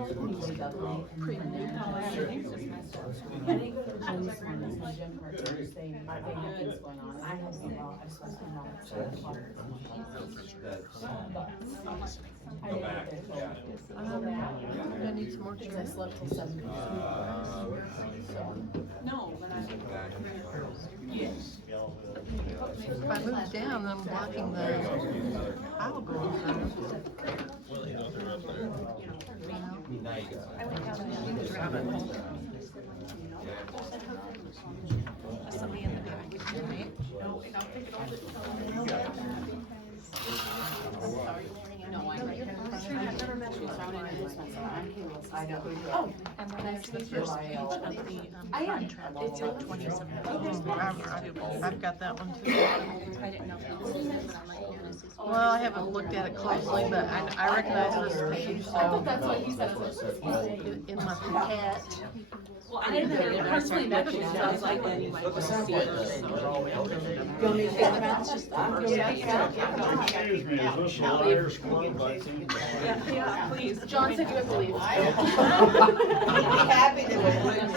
I need some more chicken. I slept till 7. No, but yes. If I move down, I'm blocking the aisle going through. Somebody in the back. No, I never met you. I know. Oh, and then that's the first page of the contract. It's like 27 pages. I've got that one too. I didn't know if you seen it, but I'm like, well, I haven't looked at it closely, but I recognize this page, so. That's what he said. In my hat. Well, I didn't personally met you, so I was like, then you might want to see it. You want me to take them out? Excuse me, is this a liar's club? Yeah, please. John said you have to leave. I'd be happy to leave.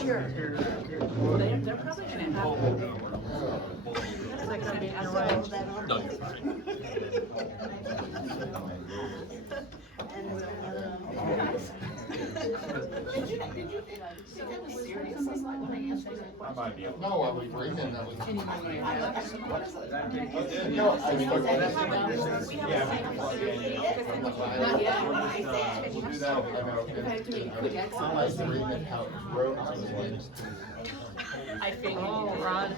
Sure. They're probably gonna have. Is that gonna be in the way? No, you're fine. I might be able to. No, I was reading, I was. We'll do that, I was reading it how it wrote, I was like. I figured. Oh, Rod.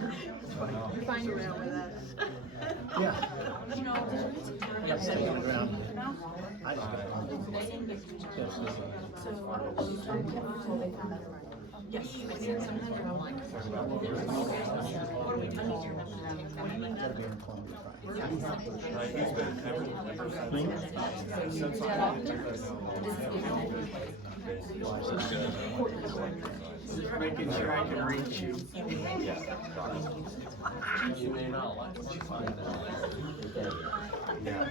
You're fine around with that. Yeah. You know, Yeah, sitting on the ground. I just got yes, I see something I'm like. What are we doing? Right, he's been since Making sure I can reach you. You may not like what you find out. yeah,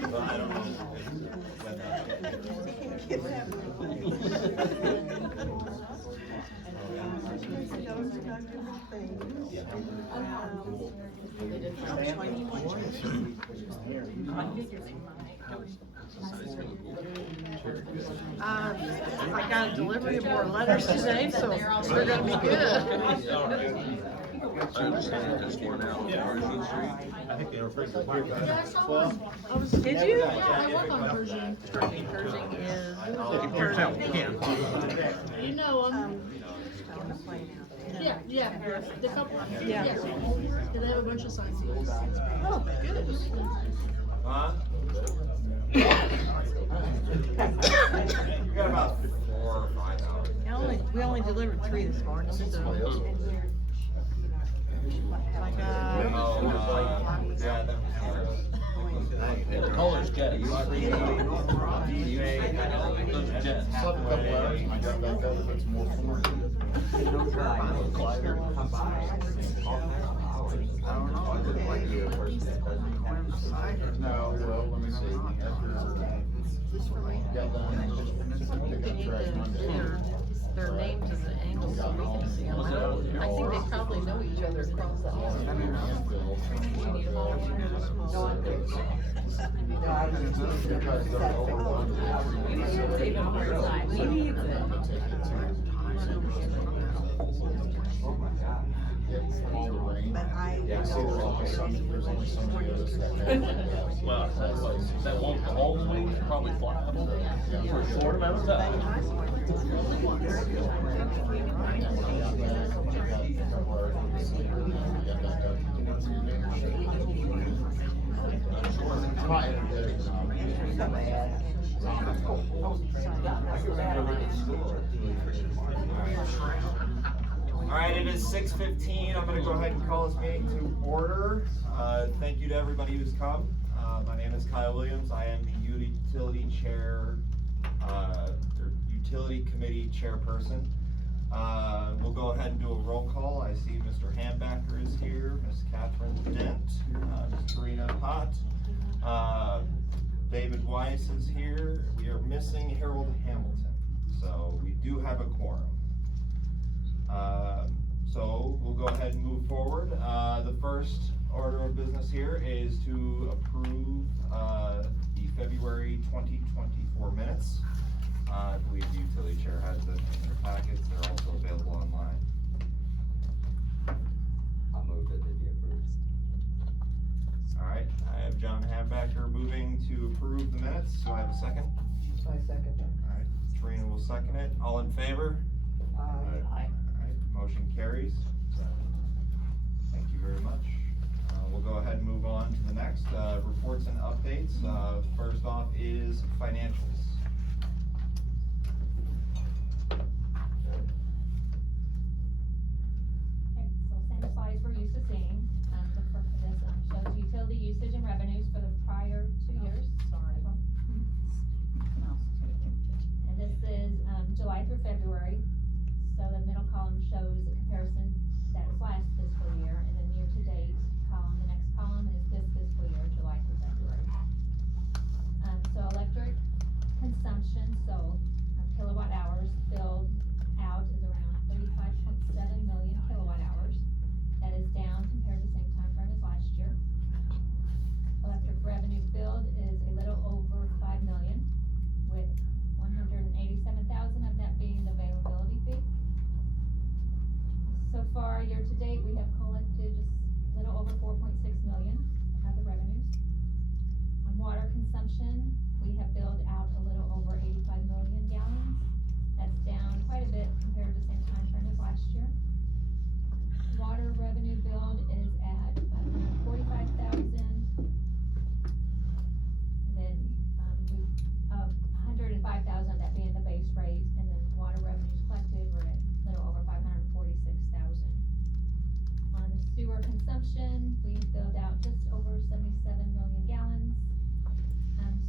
but I don't know when I got a delivery of more letters today, so we're gonna be good. I understand there's one out on Pershing Street. I think they were pretty good. Did you? I work on Pershing. Pershing is. You know them. Yeah, the couple. Yeah. Do they have a bunch of signs? Oh, good. huh? You got about 4 or 5 hours. We only delivered 3 this morning, so. Like, Yeah, that The color's jet. You like was those are jets. Slept a couple hours and I got back up, it's more formal. No, well, let me see. Got done, pick up trash Monday. their names and the angles so we can see them. I think they probably know each other across the hall. Well, that one, the whole wing is probably flyable for a short amount of time. All right, it is 6:15. I'm going to go ahead and call this meeting to order. Thank you to everybody who's come. My name is Kyle Williams. I am the Utility Chair, or Utility Committee Chairperson. We'll go ahead and do a roll call. I see Mr. Hambacker is here, Ms. Catherine Dent, Ms. Karina Pott, David Weiss is here. We 2024 minutes. I believe the utility chair has them in their packets. They're also available online. I'll move that they be approved. All right, I have John Hambacker moving to approve the minutes. Do I have a second? I second that. All right, Trina will second it. All in favor? Aye. All right, motion carries. Thank you very much. We'll go ahead and move on to the next, reports and updates. First off is financials. Okay, so same slides we're used to seeing, this shows utility usage and revenues for the prior 2 years. Sorry. And this is, July through February, so the middle column shows the comparison that was last fiscal year, and then year-to-date column, the next column is this fiscal year, July through February. So electric consumption, so kilowatt hours billed out is around 35.7 million kilowatt hours. That is down compared to the same time frame as last year. Electric revenue billed is a little over 5 million, with 187,000 of that being the availability fee. So far, year to date, we have collected just a little over 4.6 million of the revenues. On water consumption, we have billed out a little over 85 million gallons. That's down quite a bit compared to the same time frame as last year. Water revenue billed is at 45,000. And then, 105,000 of that being the base rate, and then water revenues collected, we're at a little over 546,000. On the sewer consumption, we billed out just over 77 million gallons.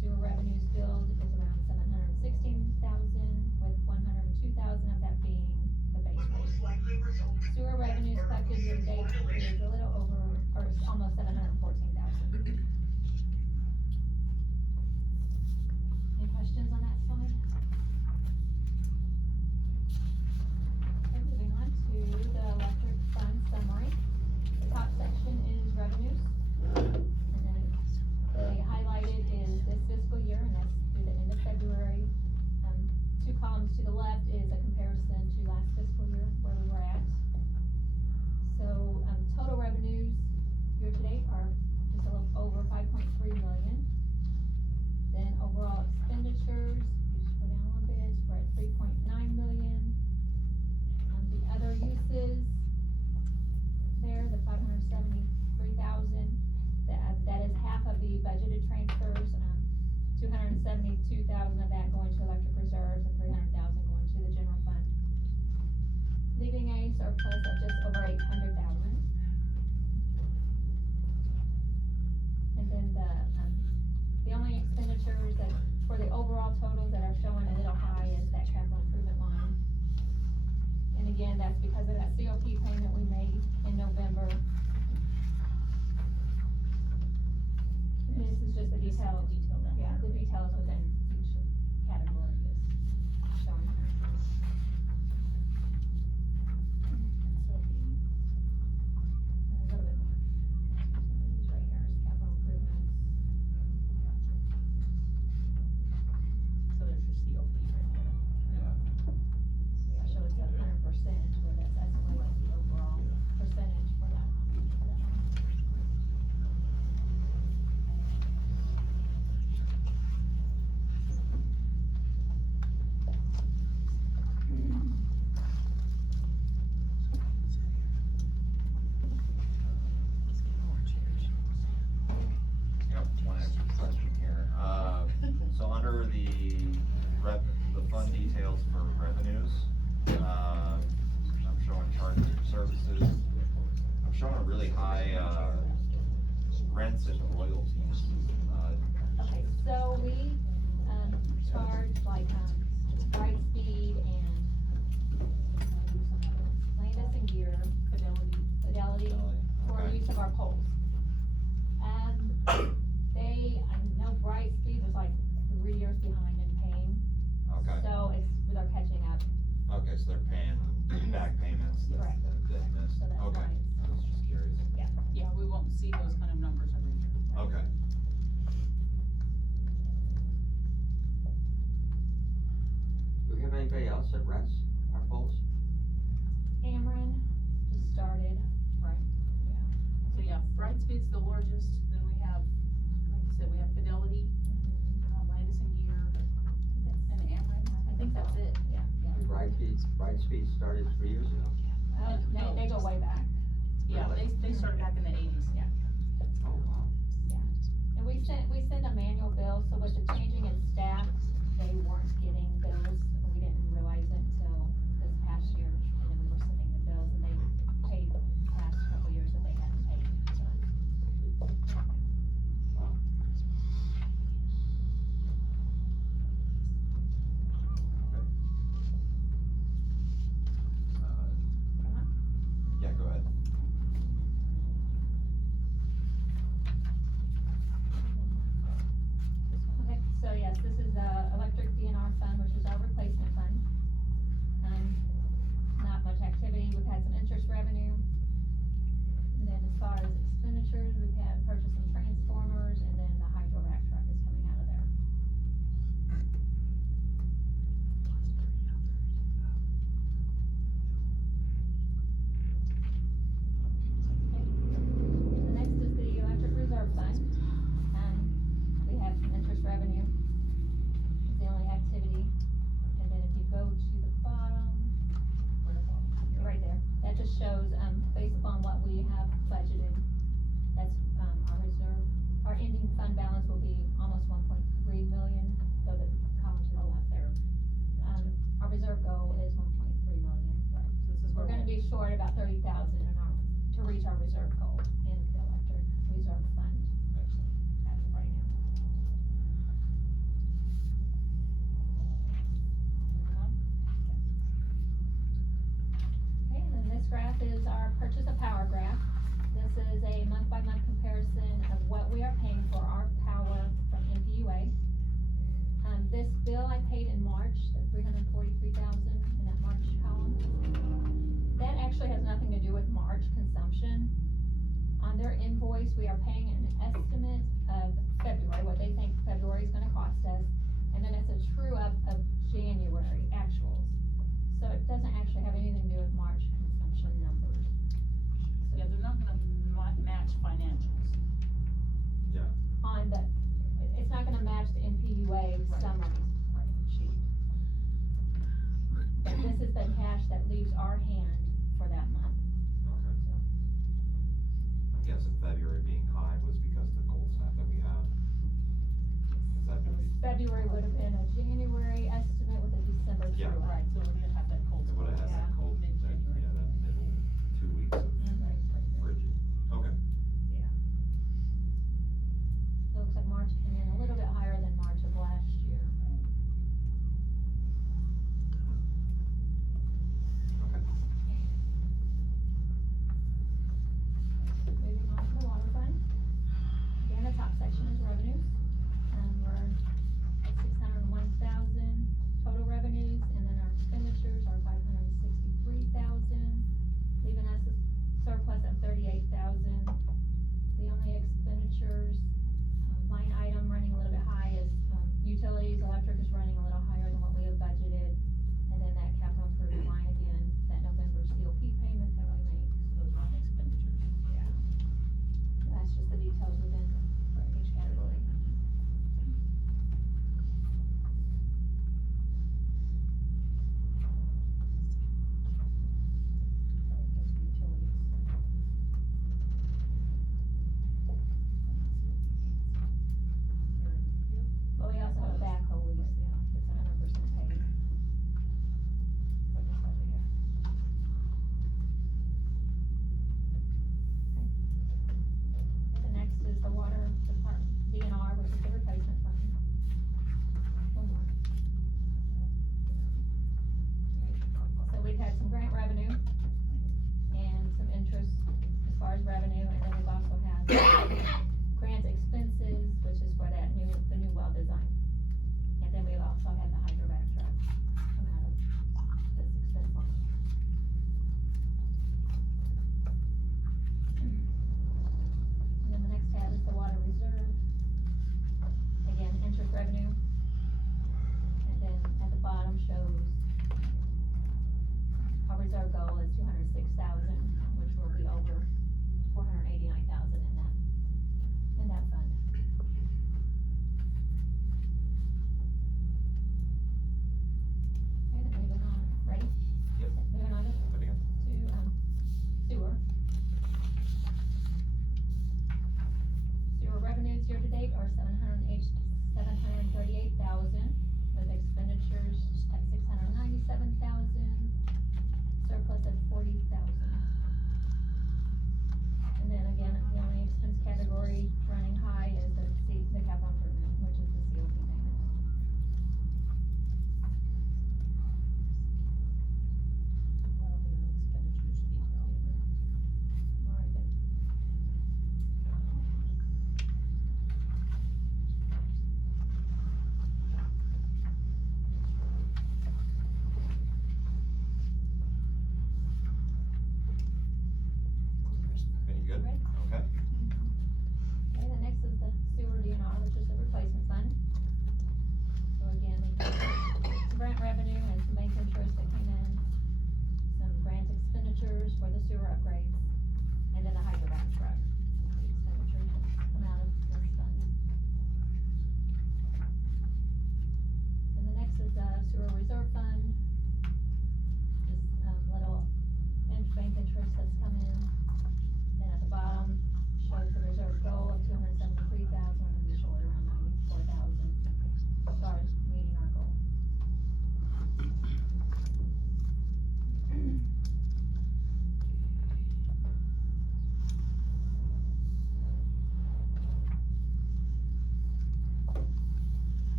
Sewer revenues billed is around 716,000, with 102,000 of that being the base rate. Sewer revenues collected year to date is a little over, or it's almost 714,000. Any questions on that slide? Okay, moving on to the electric fund summary. The top section is revenues. And then they highlighted is this fiscal year, and that's through the end of February. Two columns to the left is a comparison to last fiscal year, where we were at. So, total revenues year to date are just a little over 5.3 million. Then overall expenditures, you just go down a little bit, we're at 3.9 million. The other uses, there, the 573,000, that is half of the budgeted transfers, 272,000 of that going to electric reserves and 300,000 going to the general fund. Leaving a surplus of just over 800,000. And then the only expenditures that, for the overall totals that are showing a little high is that capital improvement line. And again, that's because of that COP payment we made in November. And this is just the detail, yeah, the details within each category is shown here. A little bit more. Utilities right here is capital improvements. So there's your COP right there. Yeah, so it's 100%, where that's estimated the overall percentage for that. Yep, one extra question here. So under the fund details for revenues, I'm showing charges for services. I'm showing a really high, rents and royalties. Okay, so we, charge like, Brightspeed and, Landis and Gear, Fidelity, for Okay. use of our poles. I know Brightspeed was like 3 years behind in paying, Okay, so they're catching up. okay, so they're paying back payments that Correct. they missed. So that's Okay, why I was just curious. Yeah, we won't see those kind of numbers every year. Okay. else that rents our poles? Ameren just started, Right. yeah. So yeah, Brightspeed's the largest, then we have, like you said, we have Fidelity, Landis and Gear, and Ameren. I think that's it. Yeah. Brightspeed started 3 years ago? They go way back. Yeah, they started back in the eighties. Yeah. Oh, wow. And we send a manual bill, so with the changing in staff, they weren't getting bills. We didn't realize it until this past year, and then we were sending the bills, and they paid the past couple years that they hadn't paid, so. Yeah, go ahead. Okay, so yes, this is the electric DNR fund, which is our replacement fund. Not much activity, we've had some interest revenue. And then as far as expenditures, we've had purchasing transformers, and then the hydro vac truck is coming out of there. The next is the electric reserve fund. We have some interest revenue. It's the only activity. And then if you go to the bottom, right there, that just shows, based upon what we have budgeted. That's, our reserve, our ending fund balance will be almost 1.3 million, so the column to the left there. Our reserve goal is 1.3 million. Right, so this is We're where gonna be short about 30,000 to reach our reserve goal in the electric reserve fund as of right now. Okay, and then this graph is our purchase of power graph. This is a month-by-month comparison of what we are paying for our power from MPUA. This bill I paid in March, the $343,000 in that March column. That actually has nothing to do with March consumption. On their invoice, we are paying an estimate of February, what they think February is gonna cost us, and then it's a true up of January actuals. So it doesn't actually have anything to do with March consumption numbers. yeah, they're not gonna match financials. Yeah. On the, it's not gonna match the NPUA summary sheet. But this is the cash that leaves our hand for that month. Okay. I'm guessing February being high was because of the cold snap that we had. Is that gonna be? February would have been a January estimate with a December Yeah. true up. Right, so we're gonna have that cold. It would've had that Yeah. cold, that, Mid-January. yeah, that middle 2 weeks of frigid. Okay. So it looks like March came in a little bit higher than March of last year. Okay. Moving on to the water fund. Again, the top section is revenues. We're at 601,000 total revenues, and then our expenditures are 563,000, leaving us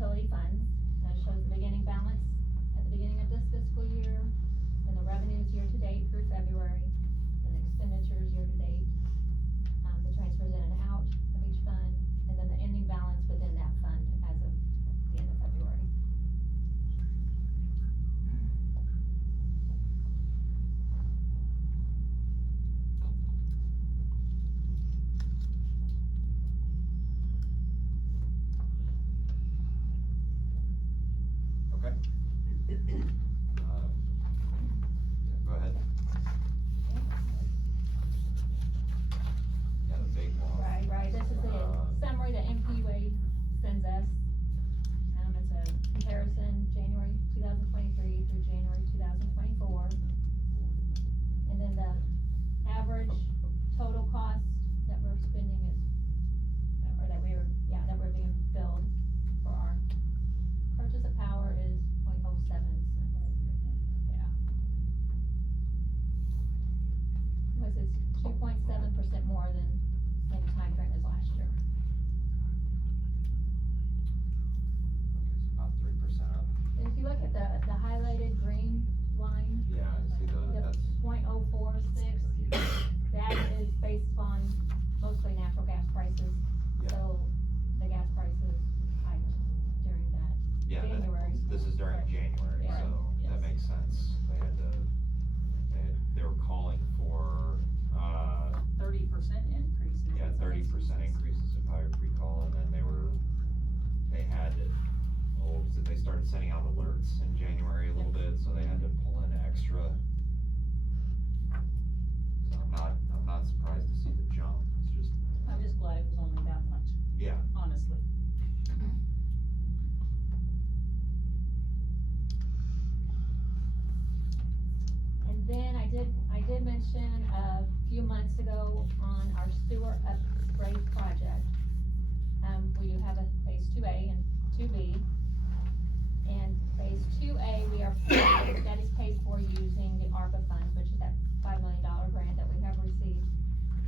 utility funds. That shows the beginning balance at the beginning of this fiscal year, and the revenues year-to-date through February, and expenditures year-to-date, the transfers in and out of each fund, and then the ending balance within that fund as of the end of February. Okay. Go ahead. Got a big one. Right, this is the summary that MPUA sends us. It's a comparison, January 2023 through January 2024. And then the average total cost that we're spending is, or that we're being billed for our purchase of power is 0.07 cents. Yeah. This is 2.7% more than same time frame as last year. About 3% up. And if you look at the highlighted green line, Yeah, I see the that's, 0.046, that is based on mostly natural gas prices. Yeah. So the gas prices hiked during that yeah, January. this is during January, Yeah. so that makes sense. They were calling for, 30% increases. yeah, 30% increases if I recall, and then they had, they started sending out alerts in January a little bit, so they had to pull in extra. So I'm not surprised to see the jump, it's just, I'm just glad it was only that much, yeah. honestly. And then I did mention a few months ago on our sewer upgrade project. We do have a phase 2A and 2B. And phase 2A, that is paid for using the ARPA funds, which is that $5 million grant that we have received.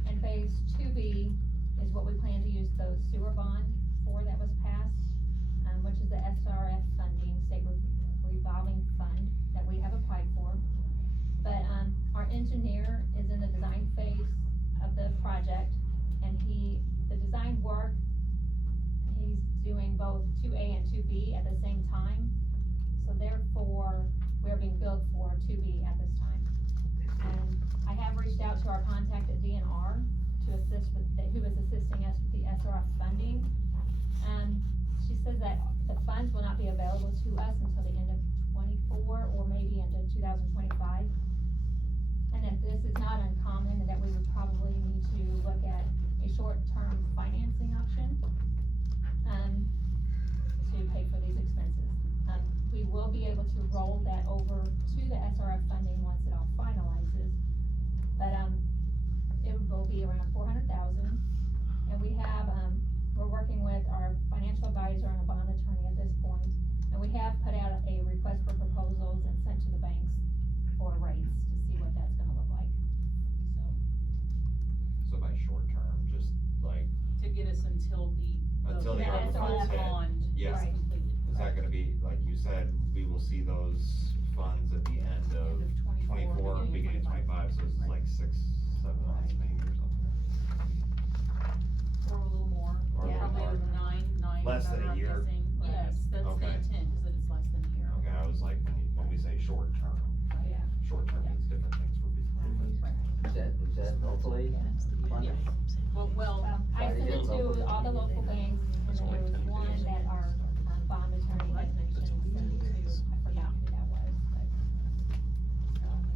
And phase 2B is what we plan to use the sewer bond for that was passed, which is the SRF funding, state revolving fund that we have applied for. But, our engineer is in the design phase of the project, and the design work, he's doing both 2A and 2B at the same time. So therefore, we are being billed for 2B at this time. And I have reached out to our contact at DNR to assist with, who is assisting us with the SRF funding. She says that the funds will not be available to us until the end of 24 or maybe into 2025. And that this is not uncommon, and that we would probably need to look at a short-term financing option, to pay for these expenses. We will be able to roll that over to the SRF funding once it all finalizes. But, it will be around $400,000, and we have, we're working with our financial advisor and a bond attorney at this point, and we have put out a request for proposals and sent to the banks for rates to see what that's gonna look like, so. So by short term, just like, To get us until the ARPA funds hit. bond Yeah. is Right. completed. Is that gonna be, like you said, we will see those funds at the end of End of 24, beginning of 25, so this is Right. like 6-7 months maybe or something. Or a little more, Or a little probably more. nine. Less than a I'm year? guessing. Yes, that's the Okay. intent, is that it's less than a year. Okay, I was like, when we say short term, Yeah. short term means different things for different. Is that locally funded? Well, I sent it to all the local banks, and then there was one that our, bond attorney had mentioned, sending to, I forgot who that was, but,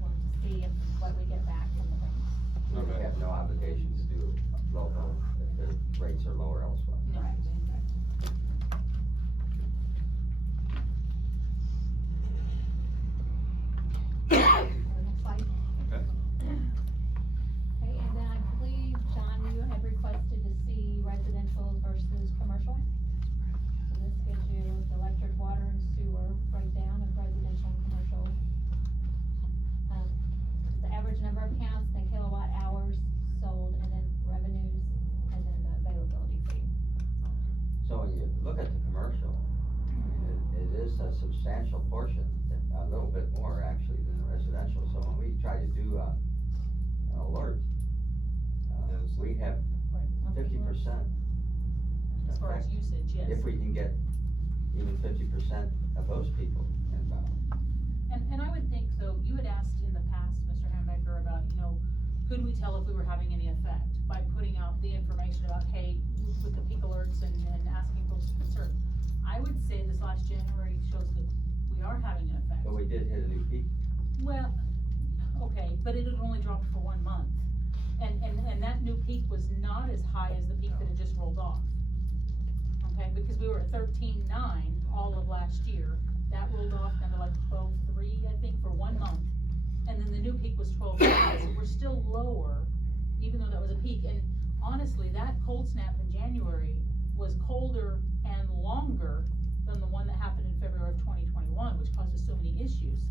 wanted to see what we get back from the banks. We Okay. have no obligation to do local if the rates are lower elsewhere. no. Next slide. Okay. Okay, and then I believe, John, you had requested to see residential versus commercial? just a substantial portion, a little bit more actually than the residential, so when we try to do, an alert, Yes. we have Right. 50%. As far as usage, yes. If we can get even 50% of those people involved. And I would think, so you had asked in the past, Mr. Hambecker, about, could we tell if we were having any effect by putting out the information about, hey, with the peak alerts and asking folks to concern. I would say this last January shows that we are having an effect. But we did hit a new peak. Well, okay, but it had only dropped for 1 month. And that new peak was not as high as the peak that had just rolled off. Okay, because we were at 13.9 all of last year. That rolled off down to like 12.3, I think, for 1 month. And then the new peak was 12.5, so we're still lower, even though that was a peak. And honestly, that cold snap in January was colder and longer than the one that happened in February of 2021, which caused us so many issues.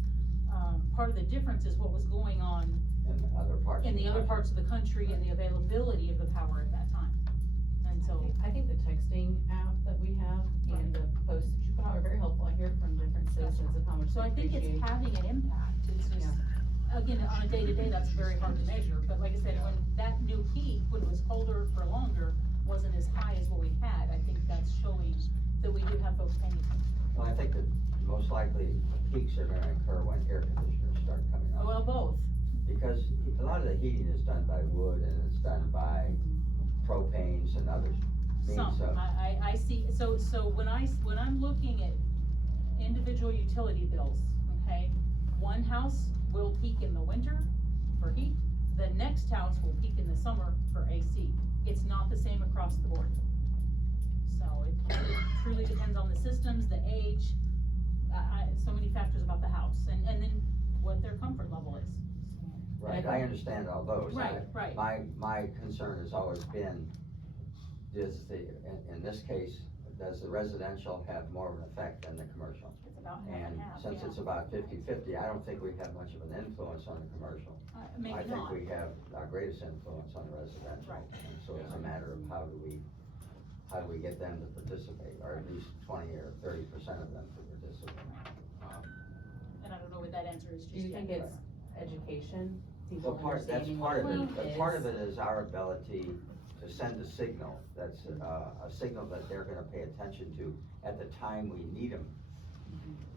Part of the difference is what was going on In the other parts. in the other parts of the country and the availability of the power at that time. And so, I think the texting app that we have and the posts that you put out are very helpful. I hear from different citizens of how much so they I think appreciate. it's having an impact. It's just, again, on a day-to-day, that's very hard to measure. But like I said, when that new peak, when it was colder for longer, wasn't as high as what we had, I think that's showing that we do have folks paying attention. Well, I think that most likely peaks are gonna occur when air conditioners start coming on. Well, both. Because a lot of the heating is done by wood and it's done by propanes and others. Some, I see, so when I'm looking at individual utility bills, okay, one house will peak in the winter for heat, the next house will peak in the summer for AC. It's not the same across the board. So it truly depends on the systems, the age, so many factors about the house, and then what their comfort level is. Right, I understand all those. Right. My concern has always been, in this case, does the residential have more of an effect than the commercial? It's about half And and half, since yeah. it's about 50-50, I don't think we have much of an influence on the commercial. Maybe I think not. we have our greatest influence on the residential. Right. And so it's a matter of how do we get them to participate, or at least 20 or 30% of them to participate. And I don't know what that answer is just Do you yet. think it's education? Well, People that's understanding part of what it, but is? part of it is our ability to send a signal, that's, a signal that they're gonna pay attention to at the time we need them.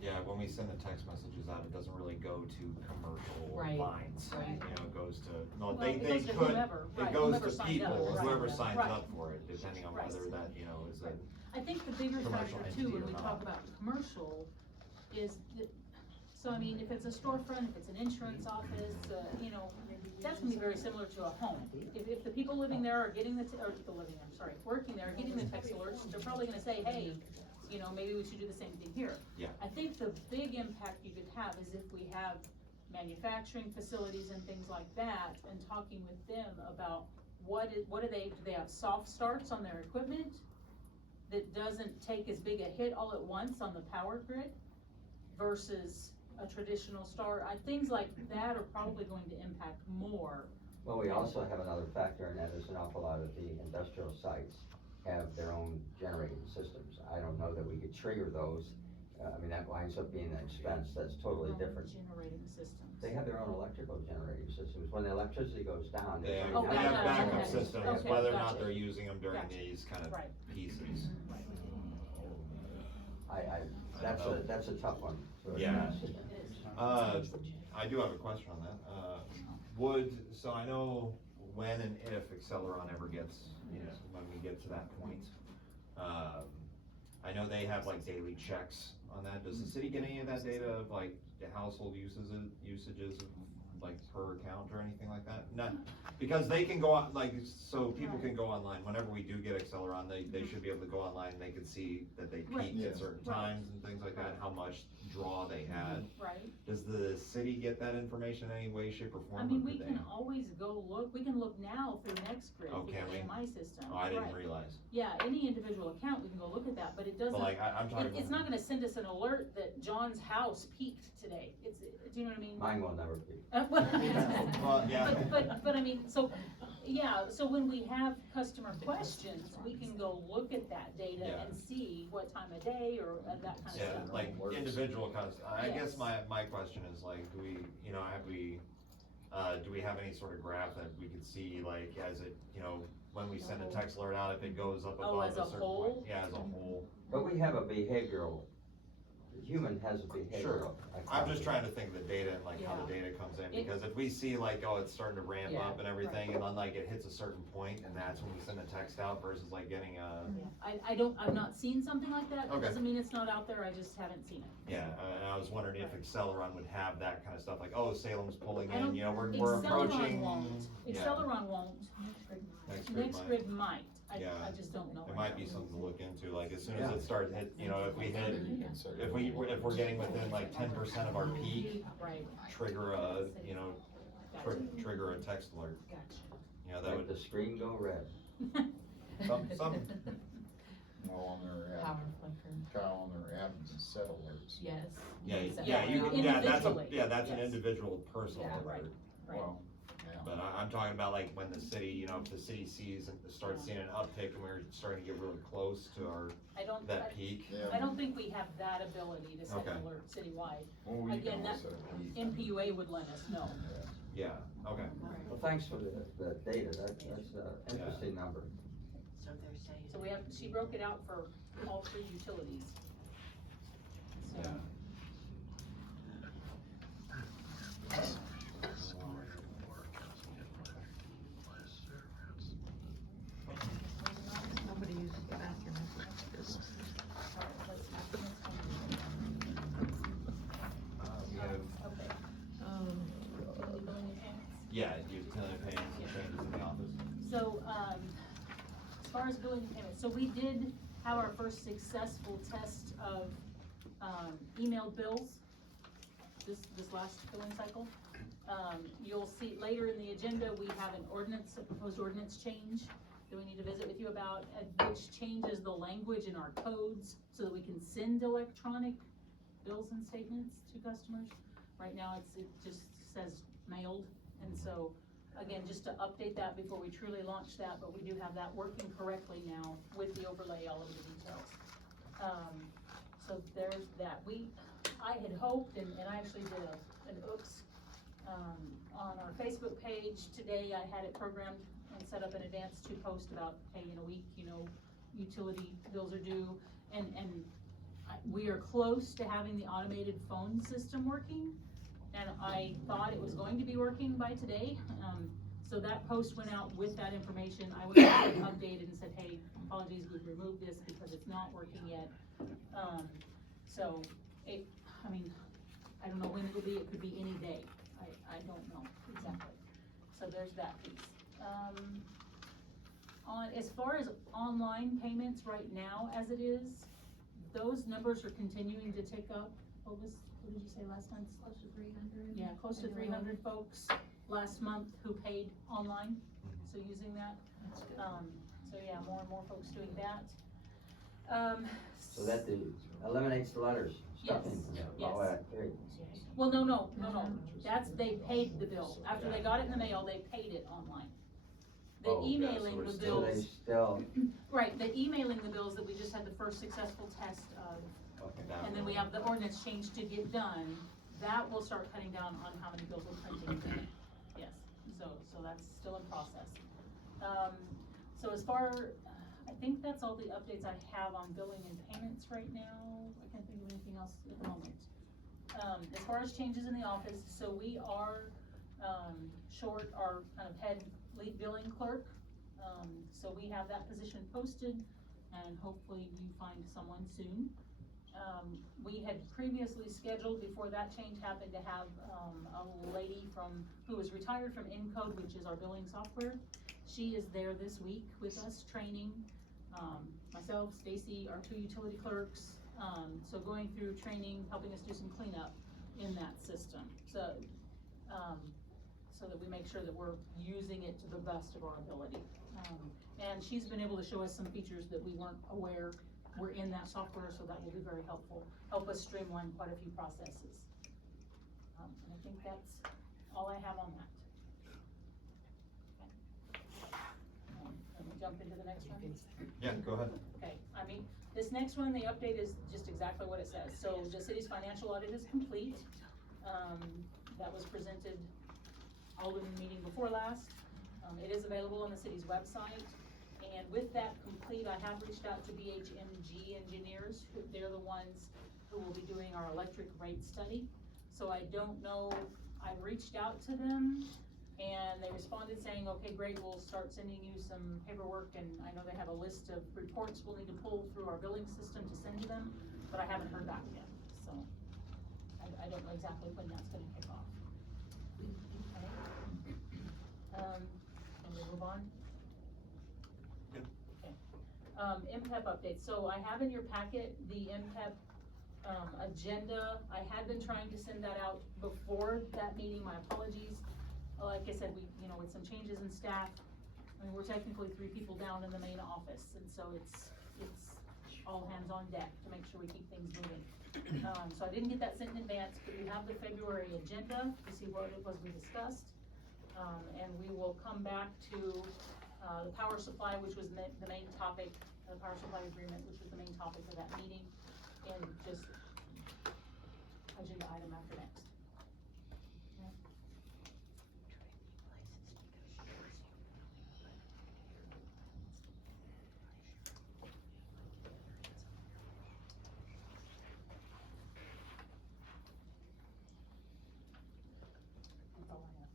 Yeah, when we send the text messages out, it doesn't really go to commercial Right, lines. right. It goes to, no, Well, they it goes to could, whomever, it right, goes whomever to signed up, people, right, whoever signs right. up for it, depending on Right. whether that, is a. I think the bigger Commercial factor too, entity when or we not. talk about commercial, is that, so I mean, if it's a storefront, if it's an insurance office, that's gonna be very similar to a home. If the people living there are getting working there, are getting the text alerts, they're probably gonna say, hey, maybe we should do the same thing here. Yeah. I think the big impact you could have is if we have manufacturing facilities and things like that, and talking with them about do they have soft starts on their equipment that doesn't take as big a hit all at once on the power grid versus a traditional start. Things like that are probably going to impact more. Well, we also have another factor, and that is an awful lot of the industrial sites have their own generating systems. I don't know that we could trigger those, that winds up being an expense that's totally different. Generating systems. They have their own electrical generating systems, when the electricity goes down. They have, Oh, they have gotcha. backup Okay. systems, Okay, whether or not gotcha. they're using them during Gotcha. these kind of Right. pieces. That's a tough one to Yeah. address. I do have a question on that. So I know when and if Acceleron ever gets, when we get to that point, I know they have like daily checks on that. Does the city get any of that data of like the household usages of like per account or anything like that? Not, because they can go on, so people can go online, whenever we do get Acceleron, they should be able to go online and they can see that they Right. peaked at Yeah. certain Right. times and things like that, how much draw they had. Right. Does the city get that information in any way, shape, or form? I mean, or we could can they? always go look, we can look now through NextGrid, Oh, through can the we? AMI system. Oh, I didn't Right. realize. Yeah, any individual account, we can go look at that, but it doesn't, But like, I'm talking. it's not gonna send us an alert that John's house peaked today. Do you know what I mean? Mine will never be. Well, yeah. But I mean, so, yeah, so when we have customer questions, we can go look at that data Yeah. and see what time of day or that kind of Yeah, stuff. like individual I guess Yes. my question is like, do we, you know, do we have any sort of graph that we could see, like, as it, you know, when we send a text alert out, if it goes up Oh, above as a a certain whole? point? Yeah, as a whole. But we have a behavioral, the human has a behavioral. Sure. I'm just trying to think of the data and like how the Yeah. data comes in, It- because if we see like, oh, it's starting to ramp Yeah, up and everything, and then like it hits a certain point, and that's when we send a text out versus like getting a, I've not seen something like that, Okay. doesn't mean it's not out there, I just haven't seen it. yeah, and I was wondering if Acceleron would have that kind of stuff, like, oh, Salem's pulling I don't- in, you know, we're approaching. Acceleron won't, Yeah. Acceleron won't, Next Next might. Grid might, I Yeah. just don't know. It might be something to look into, like, as soon as Yeah. it starts hit, you know, if we hit, if we're getting within like 10% of our peak, Right, trigger a, you know, gotcha, trigger a text alert, gotcha. you know, that Let would, the screen go red. some, Well, on their app, Kyle, on their app, it's set alerts. Yes. yeah, that's a, Individually, that's an yes. individual personal Yeah, alert. Right. Well, yeah. But I'm talking about like when the city, you know, if the city sees and starts seeing an uptick and we're starting to get really close to our, I don't, that peak. Yeah. I don't think we have that ability to set an Okay. alert citywide. Well, we Again, can that also peak. MPUA would let us know. Yeah, okay. Well, thanks for the data, that's an interesting number. So we have, she broke it out for all three utilities. So, Yeah. Nobody uses the bathroom. We have, okay. yeah, utility payments and changes in the office. So, as far as billing and payments, so we did have our first successful test of, emailed bills this last billing cycle. You'll see later in the agenda, we have an ordinance, a proposed ordinance change that we need to visit with you about, which changes the language in our codes so that we can send electronic bills and statements to customers. Right now, it just says mailed, and so, again, just to update that before we truly launch that, but we do have that working correctly now with the overlay, all of the details. So there's that. I had hoped, and I actually did an oops, on our Facebook page today. I had it programmed and set up in advance to post about, hey, in a week, you know, utility bills are due, and we are close to having the automated phone system working, and I thought it was going to be working by today. So that post went out with that information. I was updated and said, hey, apologies, we've removed this because it's not working yet. So I mean, I don't know when it'll be, it could be any day. I don't know exactly. So there's that piece. As far as online payments right now as it is, those numbers are continuing to tick up. What did you say last month? Close to 300. Yeah, close to 300 folks last month who paid online, so using that. So yeah, more and more folks doing that. So that eliminates the letters, Yes, stuffing, yes. all that, great. Well, no, that's, they paid the bill. After they got it in the mail, they paid it online. The Oh, okay, so emailing we're the So bills, they still, right, the emailing the bills that we just had the first successful test of, and then we have the ordinance change to get done, that will start cutting down on how many bills we're printing. Yes, so that's still in process. So as far, I think that's all the updates I have on billing and payments right now. I can't think of anything else at the moment. As far as changes in the office, so we are, short our kind of head lead billing clerk. So we have that position posted, and hopefully you find someone soon. We had previously scheduled, before that change happened, to have, a lady who was retired from Encode, which is our billing software. She is there this week with us, training, myself, Stacy, our 2 utility clerks, so going through training, helping us do some cleanup in that system. So, so that we make sure that we're using it to the best of our ability. And she's been able to show us some features that we weren't aware were in that software, so that will be very helpful, help us streamline quite a few processes. And I think that's all I have on that. Let me jump into the next one. Yeah, go ahead. Okay, I mean, this next one, the update is just exactly what it says. So the city's financial audit is complete. That was presented all in the meeting before last. It is available on the city's website. And with that complete, I have reached out to BHMG engineers. They're the ones who will be doing our electric rate study. So I don't know, I've reached out to them and they responded saying, okay, great, we'll start sending you some paperwork, and I know they have a list of reports we'll need to pull through our billing system to send to them, but I haven't heard back yet, so I don't know exactly when that's gonna kick off. Okay. Can we move on? Yep. Okay. MPEP update. So I have in your packet the MPEP agenda. I had been trying to send that out before that meeting, my apologies. Like I said, with some changes in staff, I mean, we're technically 3 people down in the main office, and so it's all hands on deck to make sure we keep things moving. So I didn't get that sent in advance, but you have the February agenda to see what it was we discussed. And we will come back to, the power supply, which was the main topic, the power supply agreement, which was the main topic of that meeting, and just agenda item after next. That's all I have.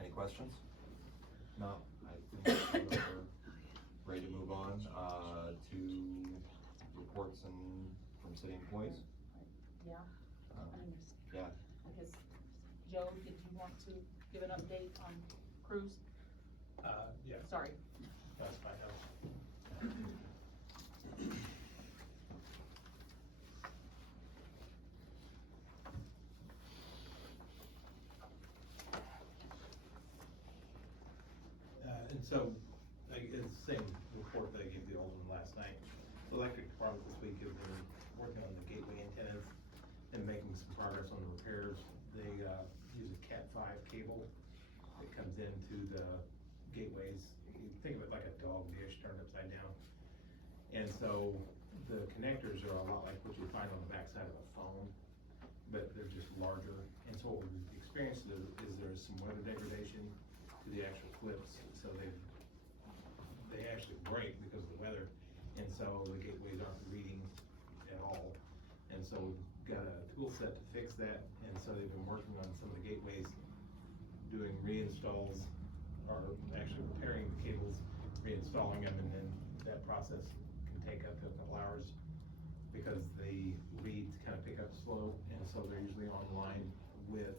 Any questions? No, I think we're ready to move on, to reports from city employees. Yeah, I mean, Yeah, I guess, Joe, did you want to give an update on Cruise? Yeah, Sorry. that's fine. And so, like, it's the same report that I gave the Alderman last night. The electric department this week has been working on the gateway antennas and making some progress on the repairs. They, use a Cat5 cable that comes into the gateways. You can think of it like a dog dish turned upside down. And so the connectors are a lot like what you find on the backside of a phone, but they're just larger. And so what we've experienced is there's some weather degradation to the actual clips, so they actually break because of the weather, and so the gateways aren't reading at all. And so we've got a tool set to fix that, and so they've been working on some of the gateways, doing reinstalls, or actually repairing the cables, reinstalling them, and then that process can take up to a couple hours because the reads kind of pick up slow, and so they're usually online with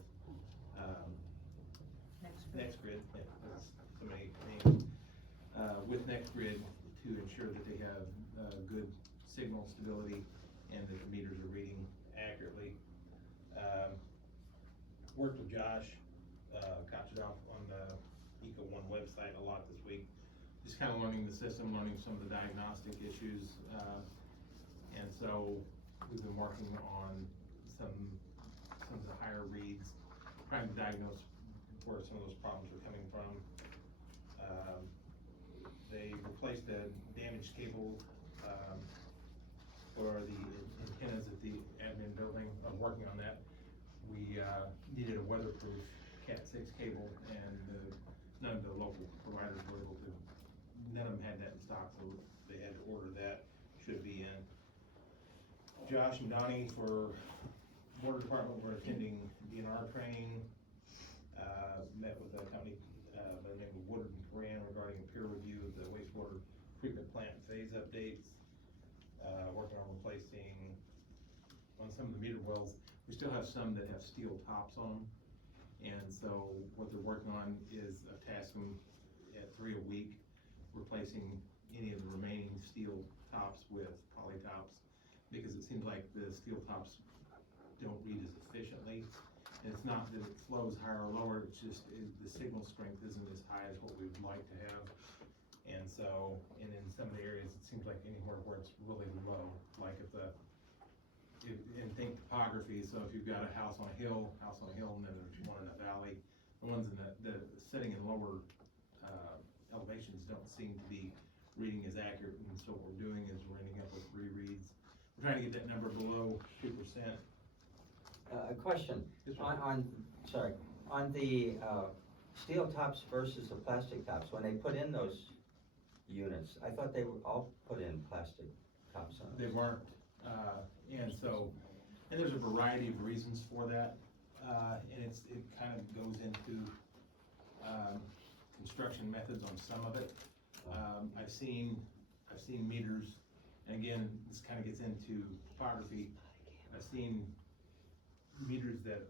NextGrid, that's so many names, with NextGrid to ensure that they have good signal stability and that the meters are reading accurately. Worked with Josh, Kochidov on the Eco One website a lot this week, just kind of learning the system, learning some of the diagnostic issues, and so we've been working on some of the higher reads, trying to diagnose where some of those problems are coming from. They replaced the damaged cable for the antennas at the admin building. I'm working on that. We needed a weatherproof Cat6 cable, and none of the local providers were able to. None of them had that in stock, so they had to order that. Should be in. Josh and Donnie for Water Department were attending DNR training. Met with a company by the name of Woodard and Coran regarding a peer review of the wastewater treatment plant phase updates. Working on replacing on some of the meter wells. We still have some that have steel tops on them, and so what they're working on is a task them at 3 a week, replacing any of the remaining steel tops with poly tops, because it seems like the steel tops don't read as efficiently. And it's not that it flows higher or lower, it's just the signal strength isn't as high as what we would like to have. And so, and in some of the areas, it seems like anywhere where it's really low, like if the and think topography, so if you've got a house on a hill, and then there's one in a valley, the ones in the sitting in lower, elevations don't seem to be reading as accurate, and so what we're doing is we're ending up with rereads. We're trying to get that number below 2%. A question, Yes, sir. on the, steel tops versus the plastic tops, when they put in those units, I thought they were all put in plastic tops on They them. weren't, and so, and there's a variety of reasons for that, and it kind of goes into, construction methods on some of it. I've seen meters, and again, this kind of gets into topography. I've seen meters that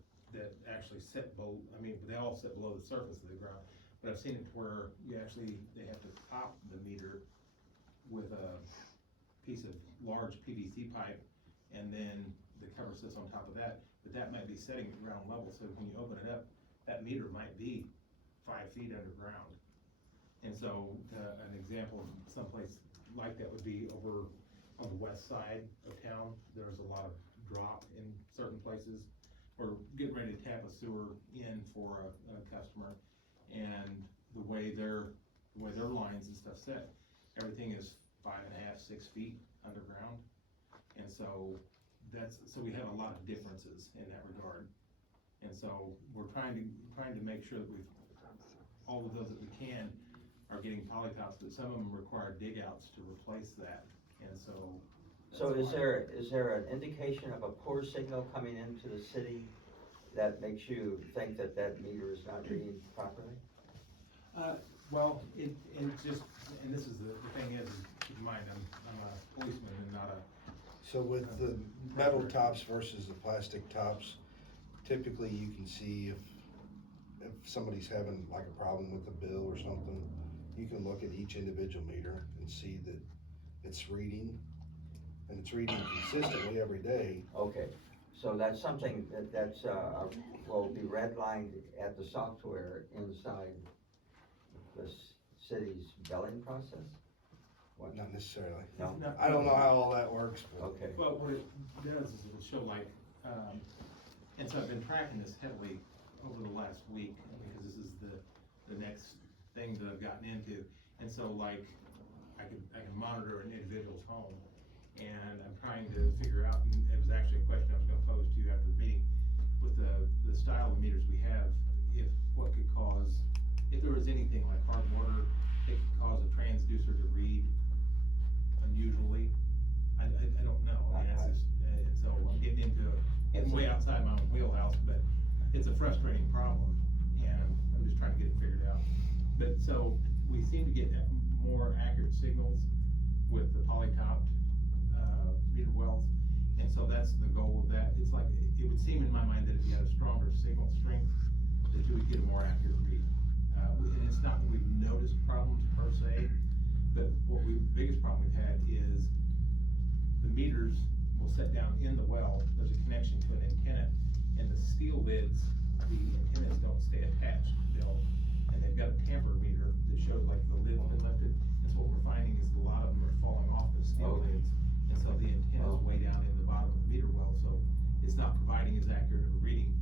actually sit below, I mean, they all sit below the surface of the ground, but I've seen it where they have to top the meter with a piece of large PVC pipe, and then the cover sits on top of that, but that might be setting at ground level, so when you open it up, that meter might be 5 feet underground. And so, an example of someplace like that would be over on the west side of town. There's a lot of drop in certain places. We're getting ready to tap a sewer in for a customer, and the way their lines and stuff set, everything is 5.5, 6 feet underground. And so so we have a lot of differences in that regard. And so we're trying to make sure that all of those that we can are getting polytops, but some of them require dig outs to replace that. And so. So that's is why- there an indication of a poor signal coming into the city that makes you think that meter is not reading properly? Well, it just, and this is the thing is, keep in mind, I'm a policeman and not a. So with the metal tops versus the plastic tops, typically you can see if somebody's having like a problem with a bill or something, you can look at each individual meter and see that it's reading, and it's reading consistently every day. Okay, so that's something that's, will be redlined at the software inside the city's billing process? What? Not necessarily. No? I don't know how all that works, but. Okay. Well, what it does is it'll show like, and so I've been tracking this heavily over the last week, because this is the next thing that I've gotten into. And so like, I can monitor an individual's home, and I'm trying to figure out, and it was actually a question I was gonna pose to you after the meeting, with the style of meters we have, what could cause, if there was anything like hard water, it could cause a transducer to read unusually. I don't know, I mean, that's just, and so I'm getting way outside my own wheelhouse, but it's a frustrating problem, and I'm just trying to get it figured out. But so, we seem to get more accurate signals with the polytopped, meter wells, and so that's the goal of that. It's like, it would seem in my mind that if you had a stronger signal strength, that you would get a more accurate read. And it's not that we've noticed problems per se, but the biggest problem we've had is the meters will set down in the well, there's a connection to an antenna, and the steel lids, the antennas don't stay attached still, and they've got a tamper meter that shows like the lid's been lifted, and so what we're finding is a lot of them are falling off the steel lids, and so the antenna's way down in the bottom of the meter well, so it's not providing as accurate of a reading,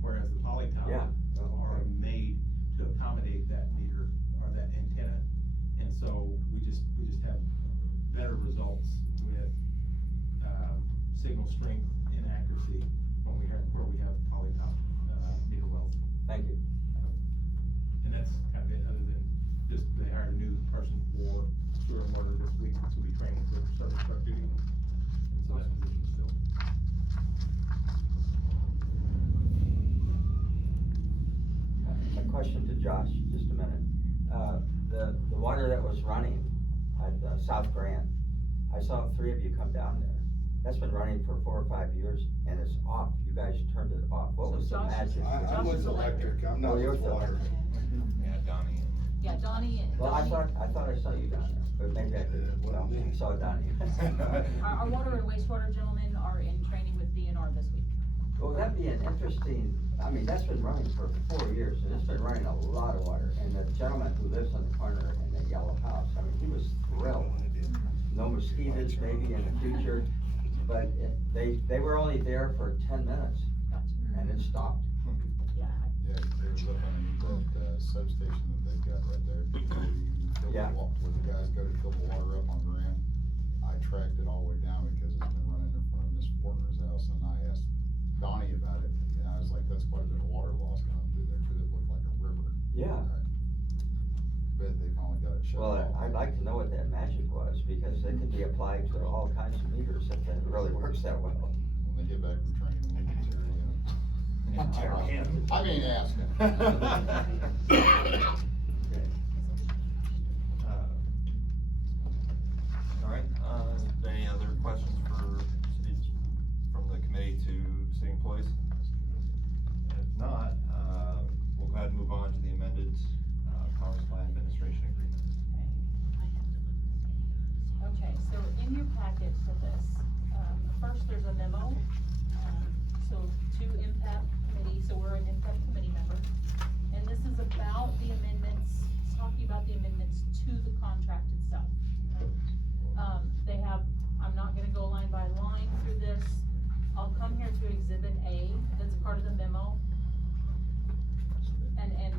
whereas the polytop are made to accommodate that meter, or that antenna, and so we just have better results with, signal strength and accuracy where we have polytop, meter wells. Thank you. And that's kind of it, other than just they hired a new person for sewer and water this week, so we training for service truck duty. And so that position's filled. A question to Josh, just a minute. The water that was running at South Grand, I saw 3 of you come down there. That's been running for 4 or 5 years, and it's off. You guys turned it off. What So was the Josh- magic? I'm with electric, I'm not Oh, you're with with water. Yeah, Donnie. Yeah, Donnie and. Well, I Donnie- thought I saw you down there, but maybe I didn't. Well, Well, I saw Donnie. Our water and wastewater gentlemen are in training with DNR this week. Well, that'd be an interesting, I mean, that's been running for 4 years, and it's been running a lot of water. And the gentleman who lives on the corner in the yellow house, I mean, he was thrilled. No mosquitoes maybe in the future, but they were only there for 10 minutes, Gotcha. and it stopped. Yeah, Yeah, they was up underneath that, substation that they've got right there. Where you fill the Yeah. where the guys go to fill the water up on Grand. I tracked it all the way down because it's been running in front of Miss Warner's house, and I asked Donnie about it, and I was like, that's quite a bit of water loss going through there, cause it looked like a river. Yeah. But they finally got it shut Well, off. I'd like to know what that magic was, because it can be applied to all kinds of meters if it really works that well. When they get back from training, we can tear it in. I mean, ask him. All right, any other questions for cities, from the committee to city employees? If not, we'll go ahead and move on to the amended, Commerce Plan Administration Agreement. okay, so in your packet for this, first there's a memo, so to MPEP committee, so we're an MPEP committee member. And this is about the amendments, it's talking about the amendments to the contract itself. They have, I'm not gonna go line by line through this. I'll come here to Exhibit A, that's part of the memo. And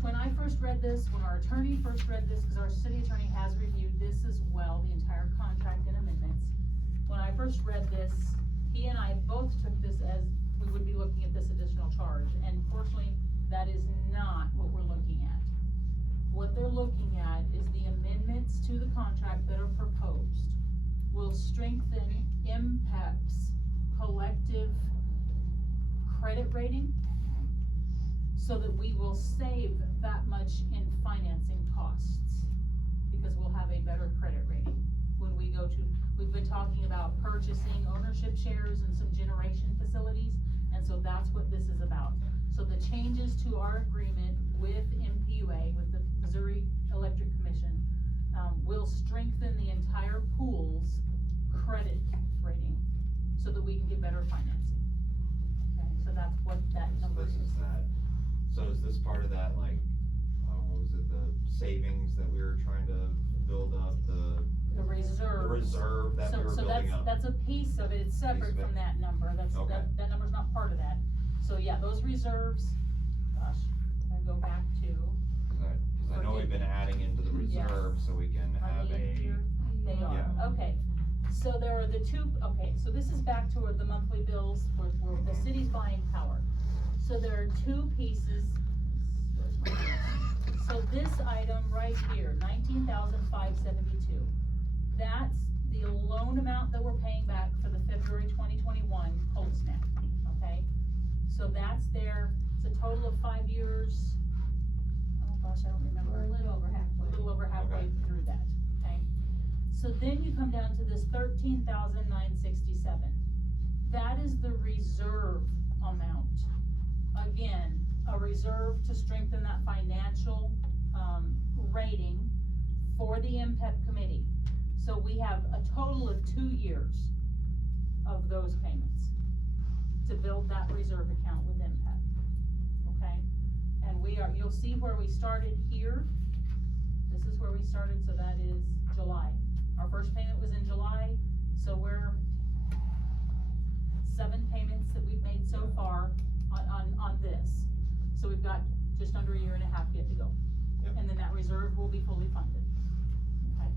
when I first read this, when our attorney first read this, cause our city attorney has reviewed this as well, the entire contract and amendments. When I first read this, he and I both took this as we would be looking at this additional charge, and fortunately, that is not what we're looking at. What they're looking at is the amendments to the contract that are proposed will strengthen MPEP's collective credit rating so that we will save that much in financing costs, because we'll have a better credit rating. When we go to, we've been talking about purchasing ownership shares and some generation facilities, and so that's what this is about. So the changes to our agreement with MPUA, with the Missouri Electric Commission, will strengthen the entire pool's credit rating so that we can get better financing. Okay, so that's what that number So is. this is that, so is this part of that, like, what was it, the savings that we were trying to build up, the reserve. reserve that we were building up? So that's a piece of it, it's separate Piece of it. from that number, Okay. that number's not part of that. So yeah, those reserves, gosh, I go back to, Cause I know we've been adding into the Yes. reserve so we can are have they in here? They are, Yeah. okay. So there are the two, okay, so this is back to where the monthly bills, where the city's buying power. So there are two pieces. So this item right here, 19,572, that's the loan amount that we're paying back for the February 2021 cold snap, okay? So that's there, it's a total of 5 years, oh gosh, I don't remember. We're a little over halfway. A little over halfway Okay. through that, okay? So then you come down to this 13,967. That is the reserve amount. Again, a reserve to strengthen that financial, rating for the MPEP committee. So we have a total of 2 years of those payments to build that reserve account with MPEP, okay? And you'll see where we started here. This is where we started, so that is July. Our first payment was in July, so we're 7 payments that we've made so far on this. So we've got just under a year and a half yet to go. Yep. And then that reserve will be fully funded, okay?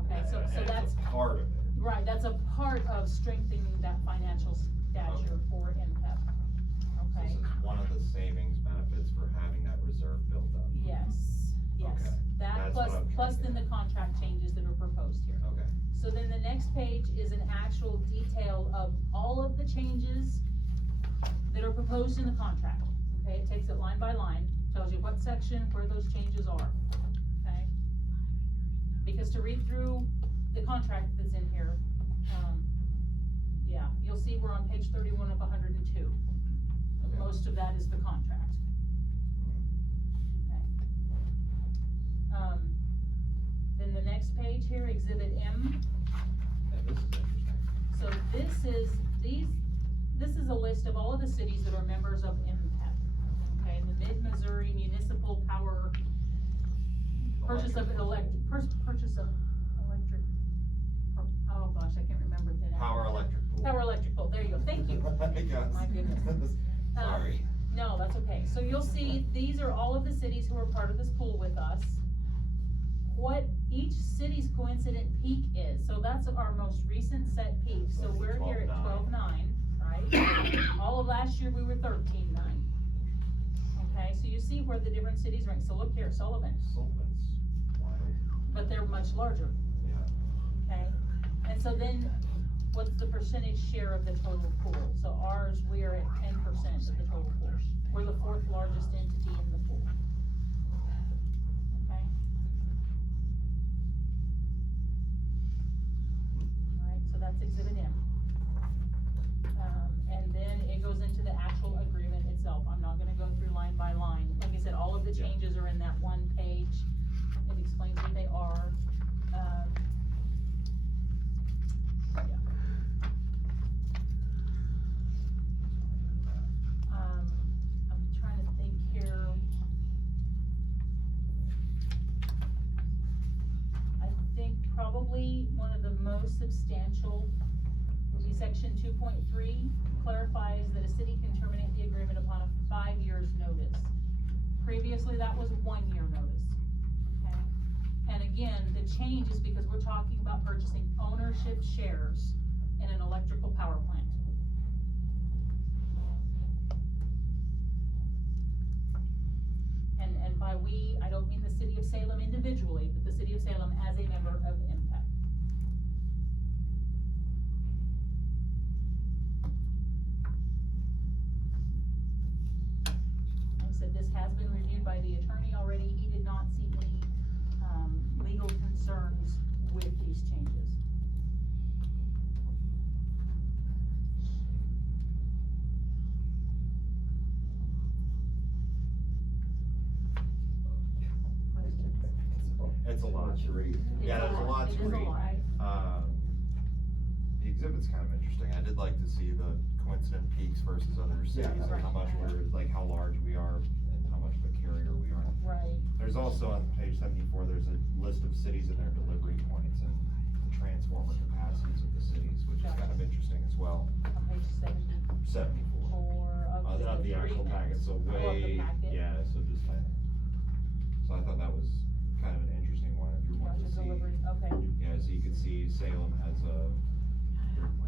Okay, so And that's, it's a part of it. right, that's a part of strengthening that financial stature for MPEP, okay? This is one of the savings benefits for having that reserve built up. Yes, yes, Okay, that that's plus, what I'm plus trying then to the contract changes that are proposed here. Okay. So then the next page is an actual detail of all of the changes that are proposed in the contract, okay? It takes it line by line, tells you what section, where those changes are, okay? Because to read through the contract that's in here, yeah, you'll see we're on page 31 of 102. Okay. Most of that is the contract. Okay. Then the next page here, Exhibit M. Yeah, this is interesting. So this is a list of all of the cities that are members of MPEP, okay, the Mid-Missouri Municipal Power Purchase of purchase of electric, oh gosh, I can't remember the. Power electric pool. Power electric pole, there you go, thank you. Yes. My goodness. Sorry. No, that's okay, so you'll see, these are all of the cities who are part of this pool with us. What each city's coincident peak is, so that's our most recent set peak, so we're here at 12.9, right? All of last year, we were 13.9. Okay, so you see where the different cities rank, so look here, Sullivan, Sullivan's wild. but they're much larger, Yeah. okay? And so then, what's the percentage share of the total pool? So ours, we are at 10% of the total pool. We're the fourth largest entity in the pool. Okay? Alright, so that's exhibit M. And then it goes into the actual agreement itself. I'm not gonna go through line by line. Like I said, all of the changes are in that one page. It explains what they are. I'm trying to think here. I think probably one of the most substantial would be section 2.3, clarifies that a city can terminate the agreement upon a 5 years notice. Previously, that was 1 year notice, okay? And again, the change is because we're talking about purchasing ownership shares in an electrical power plant. And by we, I don't mean the city of Salem individually, but the city of Salem as a member of impact. Like I said, this has been reviewed by the attorney already. He did not see any, legal concerns with these changes. It's a lot to read. Yeah, there's a lot to It is a read. lot. The exhibit's kind of interesting. I did like to see the coincident peaks versus other cities and how much we're, like how large we are and how much of a carrier we are. Right. There's also on page 74, there's a list of cities and their delivery points and the transformer capacities of the cities, which is kind of interesting as well. On page 74. Of the actual packet, so Oh, of the way, packet. yeah, so just, so I thought that was kind of an interesting one if you Yeah, wanted the to see. delivery, okay. Yeah, so you can see Salem has a,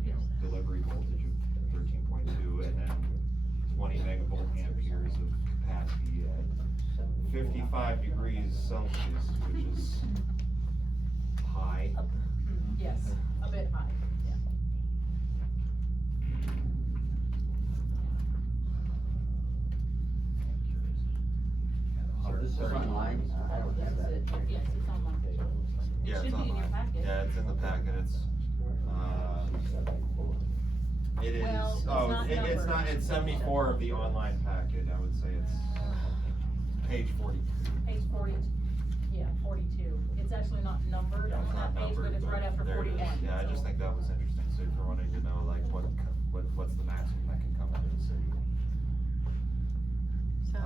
you know, delivery voltage of 13.2 and then 20 megavolt amperes of capacity at 55 degrees Celsius, which is high. Yes, a bit high, yeah. So this is online, I don't have that. Yes, it's online. Yeah, It it's should be in your online. packet. Yeah, it's in the packet, it is, Well, it's not it's numbered. not, it's 74 of the online packet, I would say it's page 42. Page 40, yeah, 42. It's actually not numbered on It's that not page, but numbered, it's right after there it 41. is. Yeah, I just so- think that was interesting, so if you're wanting to know like what's the maximum that can come into the city. So,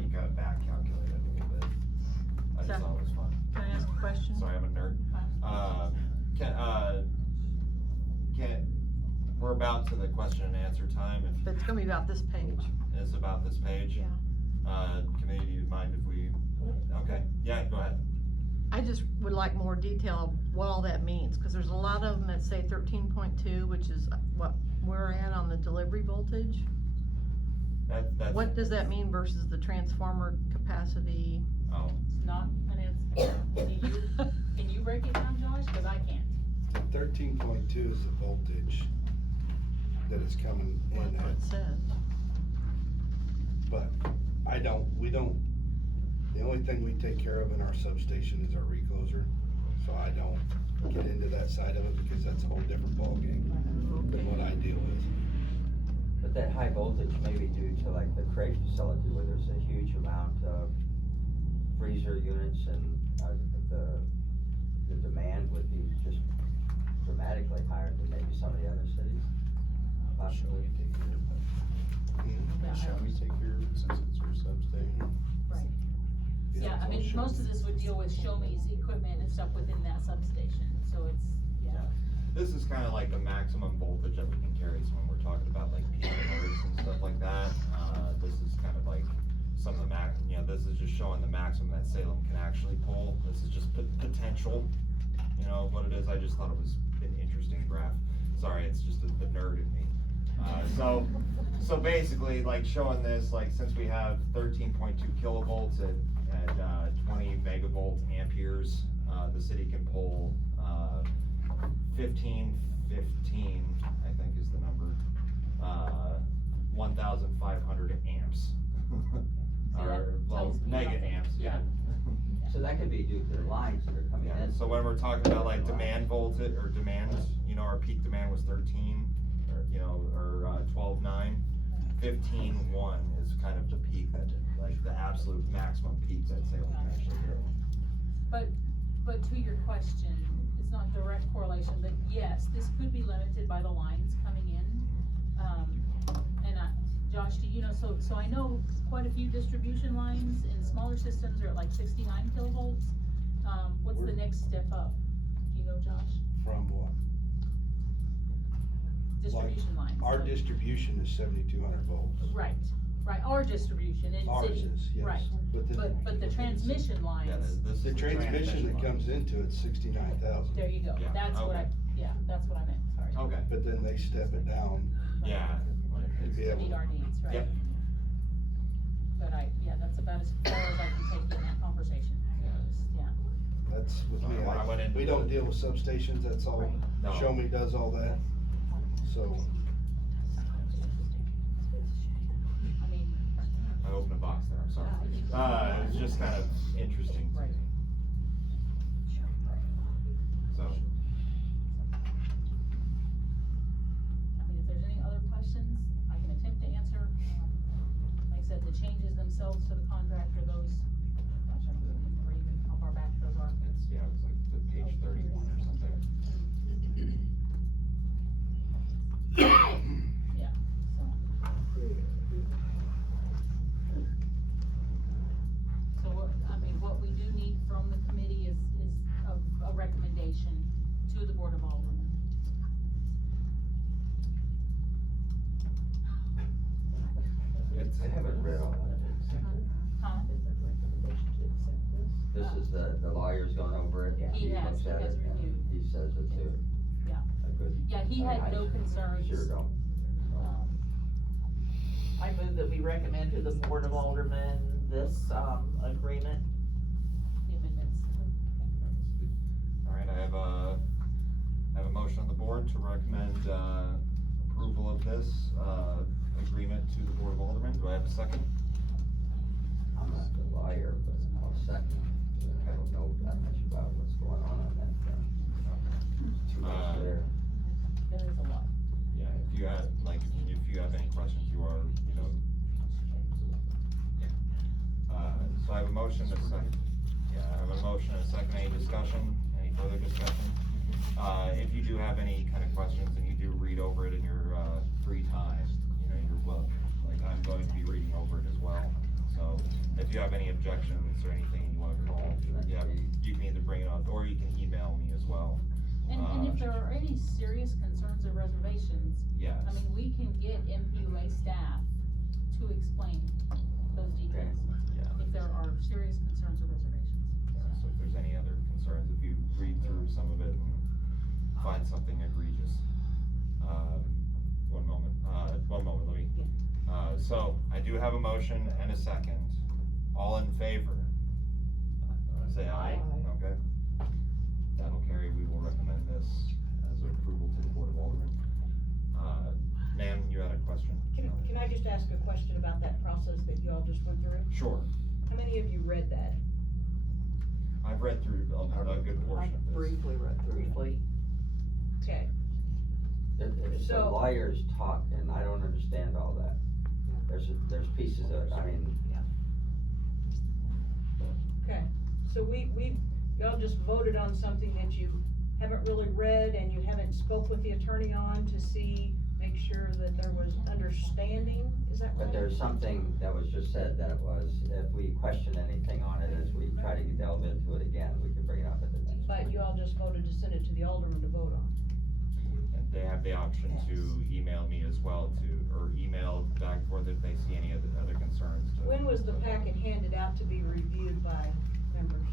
You gotta back calculate it a little bit. I just So- thought it was fun. can I ask a question? Sorry, I'm a nerd. We're about to the question and answer time, if But it's gonna be about this page. it's about this page. Yeah. Committee, do you mind if we, okay, yeah, go ahead. I just would like more detail of what all that means, cause there's a lot of them that say 13.2, which is what we're at on the delivery voltage. That's. What does that mean versus the transformer capacity? Oh, It's not an answer. Can you break it down, Josh? Cause I can't. 13.2 is the voltage that is coming What in it at, says. but we don't, the only thing we take care of in our substation is our recloser. So I don't get into that side of it because that's a whole different ballgame than what I deal with. But that high voltage may be due to like the Craig facility where there's a huge amount of freezer units and, the demand would be just dramatically higher than maybe some of the other cities. Possibly. Shall we take care of it since it's your substation? Right. Yeah, I mean, most of this would deal with show me's equipment and stuff within that substation, so it's, yeah. This is kinda like the maximum voltage that we can carry, so when we're talking about like peak alerts and stuff like that, this is kind of like some of the this is just showing the maximum that Salem can actually pull. This is just potential, what it is. I just thought it was an interesting graph. Sorry, it's just the nerd in me. So basically, like showing this, like since we have 13.2 kilovolts at 20 megavolt amperes, the city can pull 1515, I think is the number, 1,500 amps. Or, well, mega amps, yeah. So that could be due to the lines that are coming Yeah, in. so when we're talking about like demand voltage, or demand, our peak demand was 13, or 12.9. 15.1 is kind of the peak, that like the absolute maximum peak that Salem can actually do. But to your question, it's not direct correlation, but yes, this could be limited by the lines coming in. And Josh, do you know, so I know quite a few distribution lines in smaller systems are at like 69 kilovolts. What's the next step up? Do you know, Josh? From what? Distribution lines. Our distribution is 7,200 volts. Right, our distribution in Ours city, is, yes. right, Within but the transmission Yeah, lines, this is The transmission that line. comes into it's 69,000, there you go, Yeah, that's what okay. that's what I meant, sorry. Okay, but then they step it down yeah. to be To able. meet our needs, right? Yep. But that's about as far as I can take in that conversation, yeah. That's with me, When I went into we don't deal with substations, that's all, No. Show Me does all that, so. I mean, I opened a box there, I'm sorry. It's just kind of interesting to Right. me. So, I mean, if there's any other questions, I can attempt to answer. Like I said, the changes themselves to the contract are those, gosh, I don't remember even how far back those are. it's like the page 31 or something. Yeah, so. So what we do need from the committee is a recommendation to the Board of Aldermen. I haven't read all that. Huh? This is the lawyer's gone over it. He has, looks he at has it, and reviewed. He says it too. Yeah. A good. Yeah, he had no concerns. Sure don't. I move that we recommend to the Board of Aldermen this, agreement. The amendments. All right, I have a motion on the board to recommend, approval of this, agreement to the Board of Aldermen. Do I have a second? I'm not the lawyer, but I'll second. I don't know that much about what's going on that thing. Too much there. There is a lot. Yeah, if you have, if you have any questions, you are, so I have a motion and a second. Yeah, I have a motion and a second. Any discussion? Any further discussion? If you do have any kind of questions and you do read over it in your, free time, you're welcome. I'm going to be reading over it as well. So if you have any objections or anything you wanna call, yeah, you can either bring it up or you can email me as well. And if there are any serious concerns or reservations, Yes. I mean, we can get MPUA staff to explain those details. Yeah. If there are serious concerns or reservations. So if there's any other concerns, if you read through some of it and find something egregious. One moment, let me, so I do have a motion and a second. All in favor? Say aye. Okay. That'll carry. We will recommend this as an approval to the Board of Aldermen. Ma'am, you had a question? Can I just ask a question about that process that you all just went through? Sure. How many of you read that? I've read through a good portion of this. Briefly read through. Briefly. Okay, It's the So- lawyers talk, and I don't understand all that. There's pieces of it, I mean, okay, so y'all just voted on something that you haven't really read and you haven't spoke with the attorney on to see, make sure that there was understanding, is that right? But there's something that was just said that was, if we question anything on it, as we try to delve into it again, we can bring it up at the next. But you all just voted to send it to the alderman to vote on. And they have the option to email me as well or email back and forth if they see any other concerns. When was the packet handed out to be reviewed by members?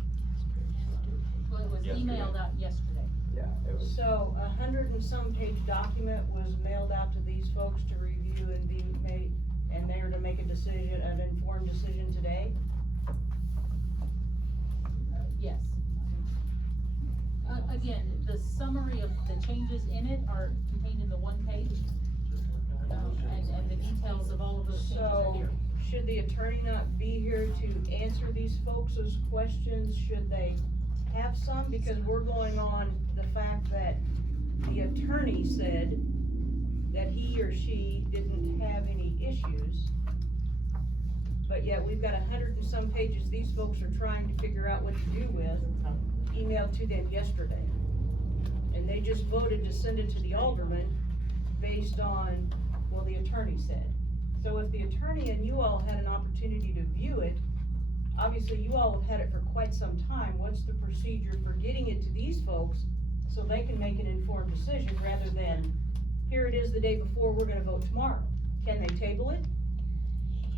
Well, it was Yesterday. emailed out yesterday. Yeah, it was, So 100 and some page document was mailed out to these folks to review and be made, and they are to make a decision, an informed decision today? Yes. Again, the summary of the changes in it are contained in the one page. And the details of all of those changes are So, here. should the attorney not be here to answer these folks' questions? Should they have some? Because we're going on the fact that the attorney said that he or she didn't have any issues. But yet we've got 100 and some pages these folks are trying to figure out what to do with, emailed to them yesterday. And they just voted to send it to the alderman based on, well, the attorney said. So if the attorney and you all had an opportunity to view it, obviously you all have had it for quite some time, what's the procedure for getting it to these folks so they can make an informed decision rather than, here it is the day before, we're gonna vote tomorrow? Can they table it?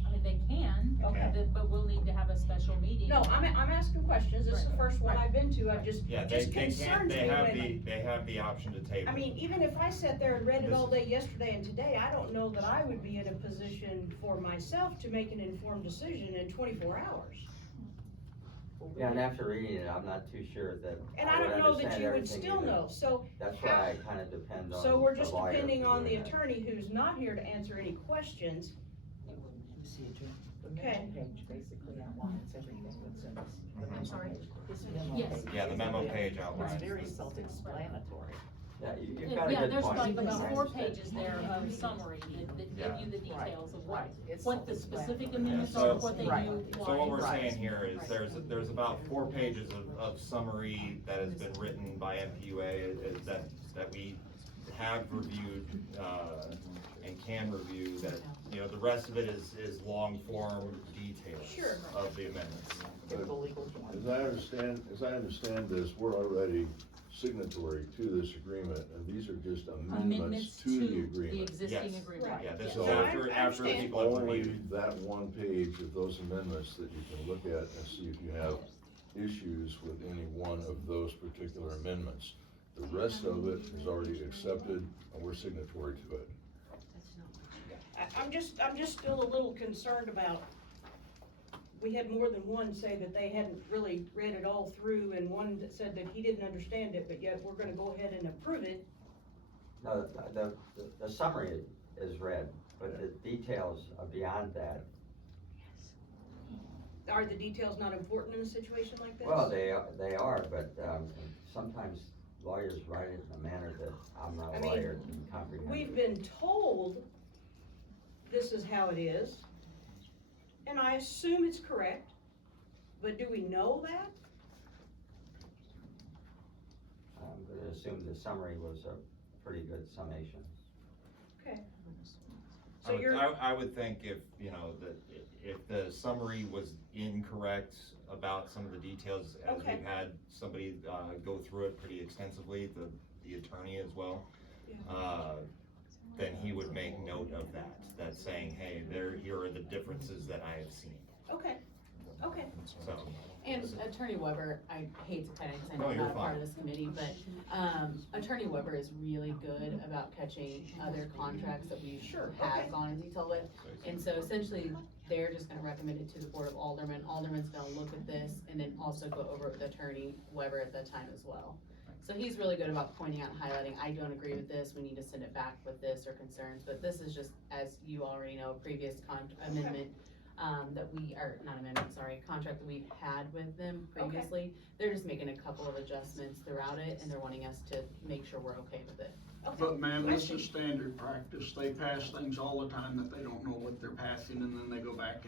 I mean, they can, Okay. but we'll need to have a special meeting. No, I'm asking questions, this is the first one I've been to, I just, Yeah, just concerns me when. they have the option to table. I mean, even if I sat there and read it all day yesterday and today, I don't know that I would be in a position for myself to make an informed decision in 24 hours. yeah, and after reading it, I'm not too sure that And I I would don't know that understand you would everything still either. know, so. That's how- why I kinda depend on So we're the just lawyer depending for on the doing that. attorney who's not here to answer any questions. Okay. Page basically outlines everything that's in this. I'm sorry? This memo Yes. page. Yeah, the memo page outlines. It's very self-explanatory. Yeah, you've got a Yeah, good there's point. like I about 4 understand. pages there of summary that give you the details of Right. It's what the specific self-explanatory. amendments Yeah, are, so- what they Right. do, why. So what we're Right. saying here is there's about 4 pages of summary that has been written by MPUA that we have reviewed, and can review, that, the rest of it is long form details Sure. of the amendments. Typical legal form. As I understand this, we're already signatory to this agreement, and these are just amendments to the the agreement. existing Yes. agreement. Yeah, this Yes. is So I after understand. people have Only reviewed. that one page of those amendments that you can look at and see if you have issues with any one of those particular amendments. The rest of it is already accepted, and we're signatory to it. I'm just still a little concerned about, we had more than one say that they hadn't really read it all through, and one that said that he didn't understand it, but yet we're gonna go ahead and approve it. No, the summary is read, but the details are beyond that. Are the details not important in a situation like this? Well, they are, but, sometimes lawyers write it in a manner that I'm not I a mean, lawyer to comprehend. We've been told this is how it is, and I assume it's correct, but do we know that? I'm gonna assume the summary was a pretty good summation. Okay. I So would, you're, I would think if the summary was incorrect about some of the details, as Okay. we've had somebody, go through it pretty extensively, the attorney as well. Then he would make note of that saying, hey, here are the differences that I have seen, okay, okay. so. And Attorney Weber, I hate to kind of, cause I No, know I'm you're not a part fine. of this committee, but, Attorney Weber is really good about catching other contracts that we Sure, have okay. gone in detail with. And so essentially, they're just gonna recommend it to the Board of Aldermen. Alderman's gonna look at this and then also go over it with Attorney Weber at that time as well. So he's really good about pointing out and highlighting, I don't agree with this, we need to send it back with this or concerns, but this is just, as you already know, previous amendment, contract that we've had with them previously. They're just making a couple of adjustments throughout it, and they're wanting us to make sure we're okay with it. But ma'am, this is standard practice. They pass things all the time that they don't know what they're passing, and then they go back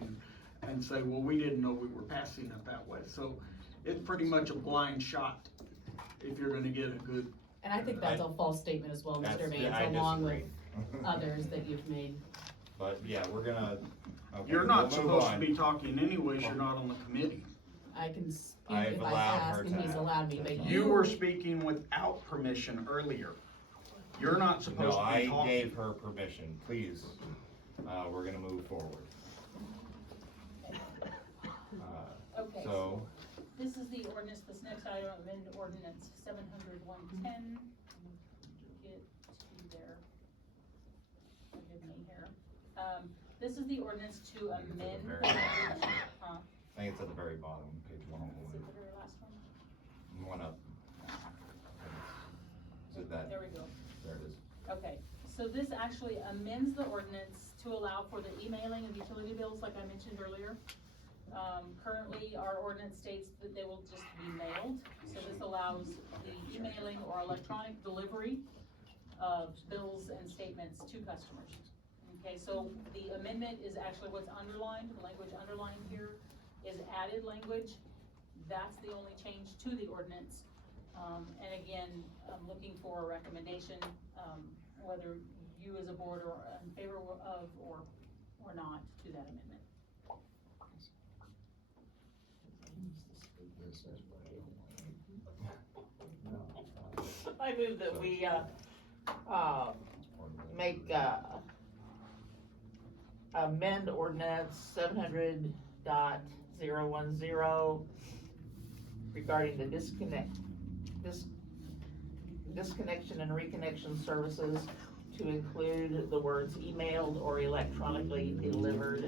and say, well, we didn't know we were passing it that way. So it's pretty much a blind shot if you're gonna get a good, And I think that's a false statement as well, Mr. I Vance, along with disagree. others that you've made. but yeah, we're gonna, okay, You're we'll not move supposed to on. be talking anyways, you're not on the committee. I can speak I've if I allowed ask her and he's to. allowed me, but You were speaking without permission earlier. You're not supposed No, to be I talking. gave her permission, please, we're gonna move forward. Okay, So, this is the ordinance, this next item, amend ordinance 700-110. Get to there. Forgive me here. This is the ordinance to I think it's at amend. the very bottom. Huh? I think it's at the very bottom, page Is it 101, the very last one? one up. Is it that? There we go. There it is. Okay, so this actually amends the ordinance to allow for the emailing of utility bills, like I mentioned earlier. Currently, our ordinance states that they will just be mailed, so this allows the emailing or electronic delivery of bills and statements to customers. Okay, so the amendment is actually what's underlined, the language underlined here is added language. That's the only change to the ordinance. And again, I'm looking for a recommendation, whether you as a board are in favor of or not to that amendment. I move that we, make, amend ordinance 700.010 regarding the disconnection and reconnection services to include the words emailed or electronically delivered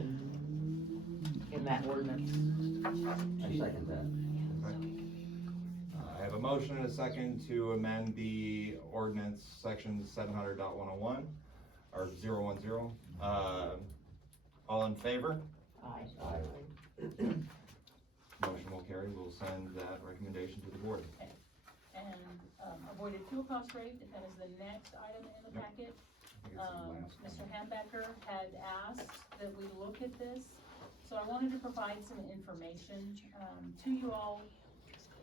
in that ordinance. I second that. I have a motion and a second to amend the ordinance section 700.101, or 010. All in favor? Aye. Motion will carry, we'll send that recommendation to the board. And, avoided fuel cost rate, that is the next item in the Yep. packet. I think it's the last Mr. one. Hambecker had asked that we look at this, so I wanted to provide some information, to you all.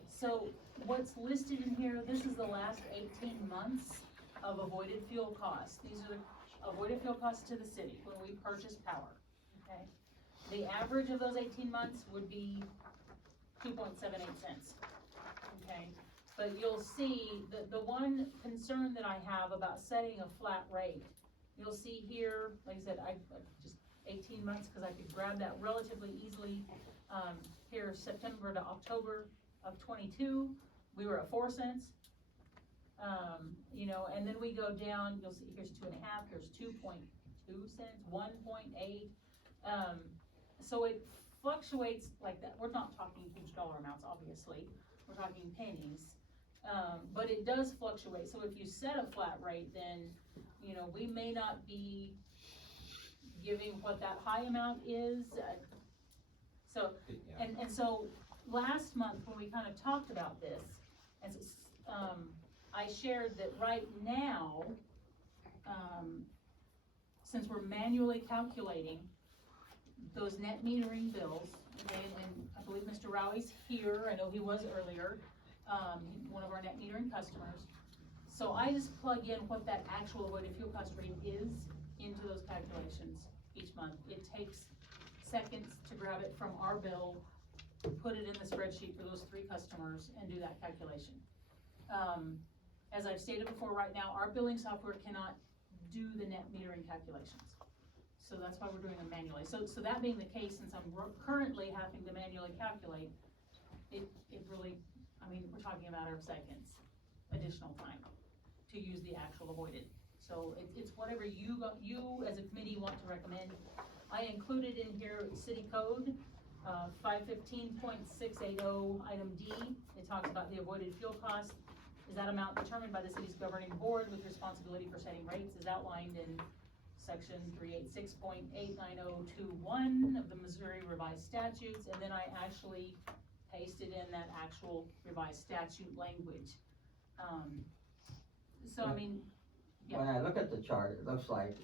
So what's listed in here, this is the last 18 months of avoided fuel costs. These are the avoided fuel costs to the city when we purchase power, okay? The average of those 18 months would be 2.78 cents, okay? But you'll see the one concern that I have about setting a flat rate, you'll see here, like I said, I just 18 months, cause I could grab that relatively easily. Here, September to October of 22, we were at 4 cents. You know, and then we go down, you'll see here's 2.5, here's 2.2 cents, 1.8. So it fluctuates like that. We're not talking huge dollar amounts, obviously. We're talking pennies. But it does fluctuate. So if you set a flat rate, then, you know, we may not be giving what that high amount is. So, and so last month when we kind of talked about this, and I shared that right now, since we're manually calculating those net metering bills, and I believe Mr. Rowley's here, I know he was earlier, one of our net metering customers. So I just plug in what that actual avoided fuel cost rate is into those calculations each month. It takes seconds to grab it from our bill, put it in the spreadsheet for those 3 customers and do that calculation. As I've stated before, right now, our billing software cannot do the net metering calculations. So that's why we're doing them manually. So that being the case, since I'm currently having to manually calculate, it really, I mean, we're talking a matter of seconds, additional time to use the actual avoided. So it's whatever you as a committee want to recommend. I included in here city code, 515.680 item D. It talks about the avoided fuel cost. Is that amount determined by the city's governing board with responsibility for setting rates is outlined in section 386.89021 of the Missouri revised statutes, and then I actually pasted in that actual revised statute language. So I mean, yeah. When I look at the chart, it looks like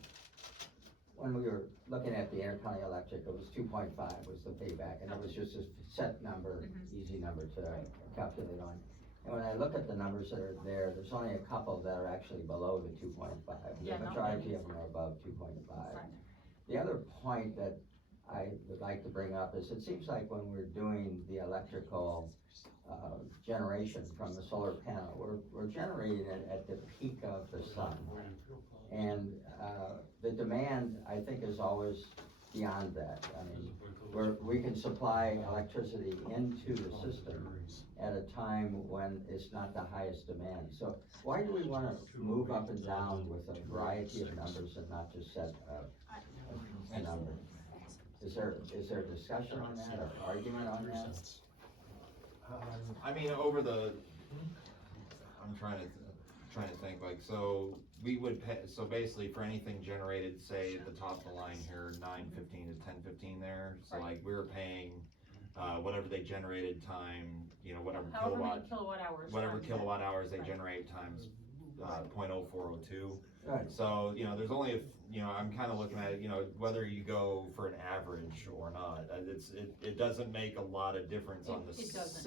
when we were looking at the intercounty electric, it was 2.5 was the payback, and it was just a set number, easy number to calculate on. And when I look at the numbers that are there, there's only a couple that are actually below the 2.5. Yeah, The not majority many. of them are above 2.5. Right. The other point that I would like to bring up is it seems like when we're doing the electrical, generation from the solar panel, we're generating it at the peak of the sun. And, the demand, I think, is always beyond that. I mean, we can supply electricity into the system at a time when it's not the highest demand. So why do we wanna move up and down with a variety of numbers and not just set a number? Is there discussion on that or argument on that? I mean, I'm trying to think, like, so we would pay, so basically for anything generated, say at the top of the line here, 915 to 1015 there, so Right. like we were paying, whatever they generated time, you know, whatever However many kilowatt, kilowatt hours. whatever times that. kilowatt hours they Right. generate times, 0.0402. Right. So, you know, there's only, you know, I'm kinda looking at it, you know, whether you go for an average or not, it doesn't make a lot of difference on the It doesn't.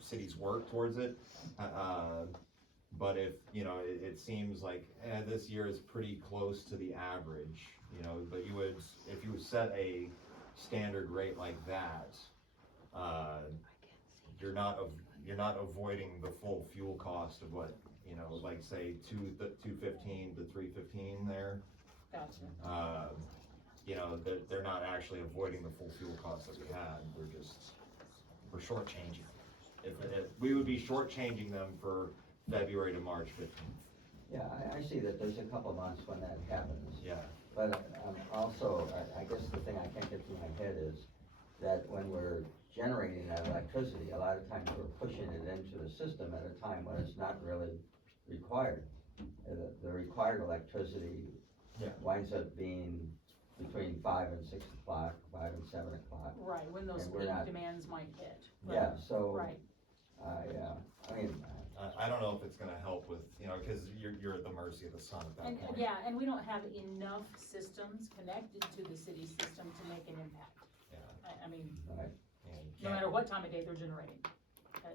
city's work towards it. But if, you know, it seems like, this year is pretty close to the average, you know, but you would, if you set a standard rate like that, you're not avoiding the full fuel cost of what, you know, like say 215 to 315 there. Gotcha. You know, they're not actually avoiding the full fuel cost that we had, we're shortchanging. If we would be shortchanging them for February to March 15th. Yeah, I see that there's a couple months when that happens. Yeah. But, also, I guess the thing I can't get through my head is that when we're generating that electricity, a lot of times we're pushing it into the system at a time when it's not really required. The required electricity Yeah. winds up being between 5 and 6 o'clock, 5 and 7 o'clock. Right, when those And we're peak not- demands might hit. Right. Yeah, so, Right. I mean, I don't know if it's gonna help with, you know, cause you're at the mercy of the sun at that And, point. yeah, and we don't have enough systems connected to the city system to make an impact. Yeah. I mean, right. And no matter what time of day they're generating.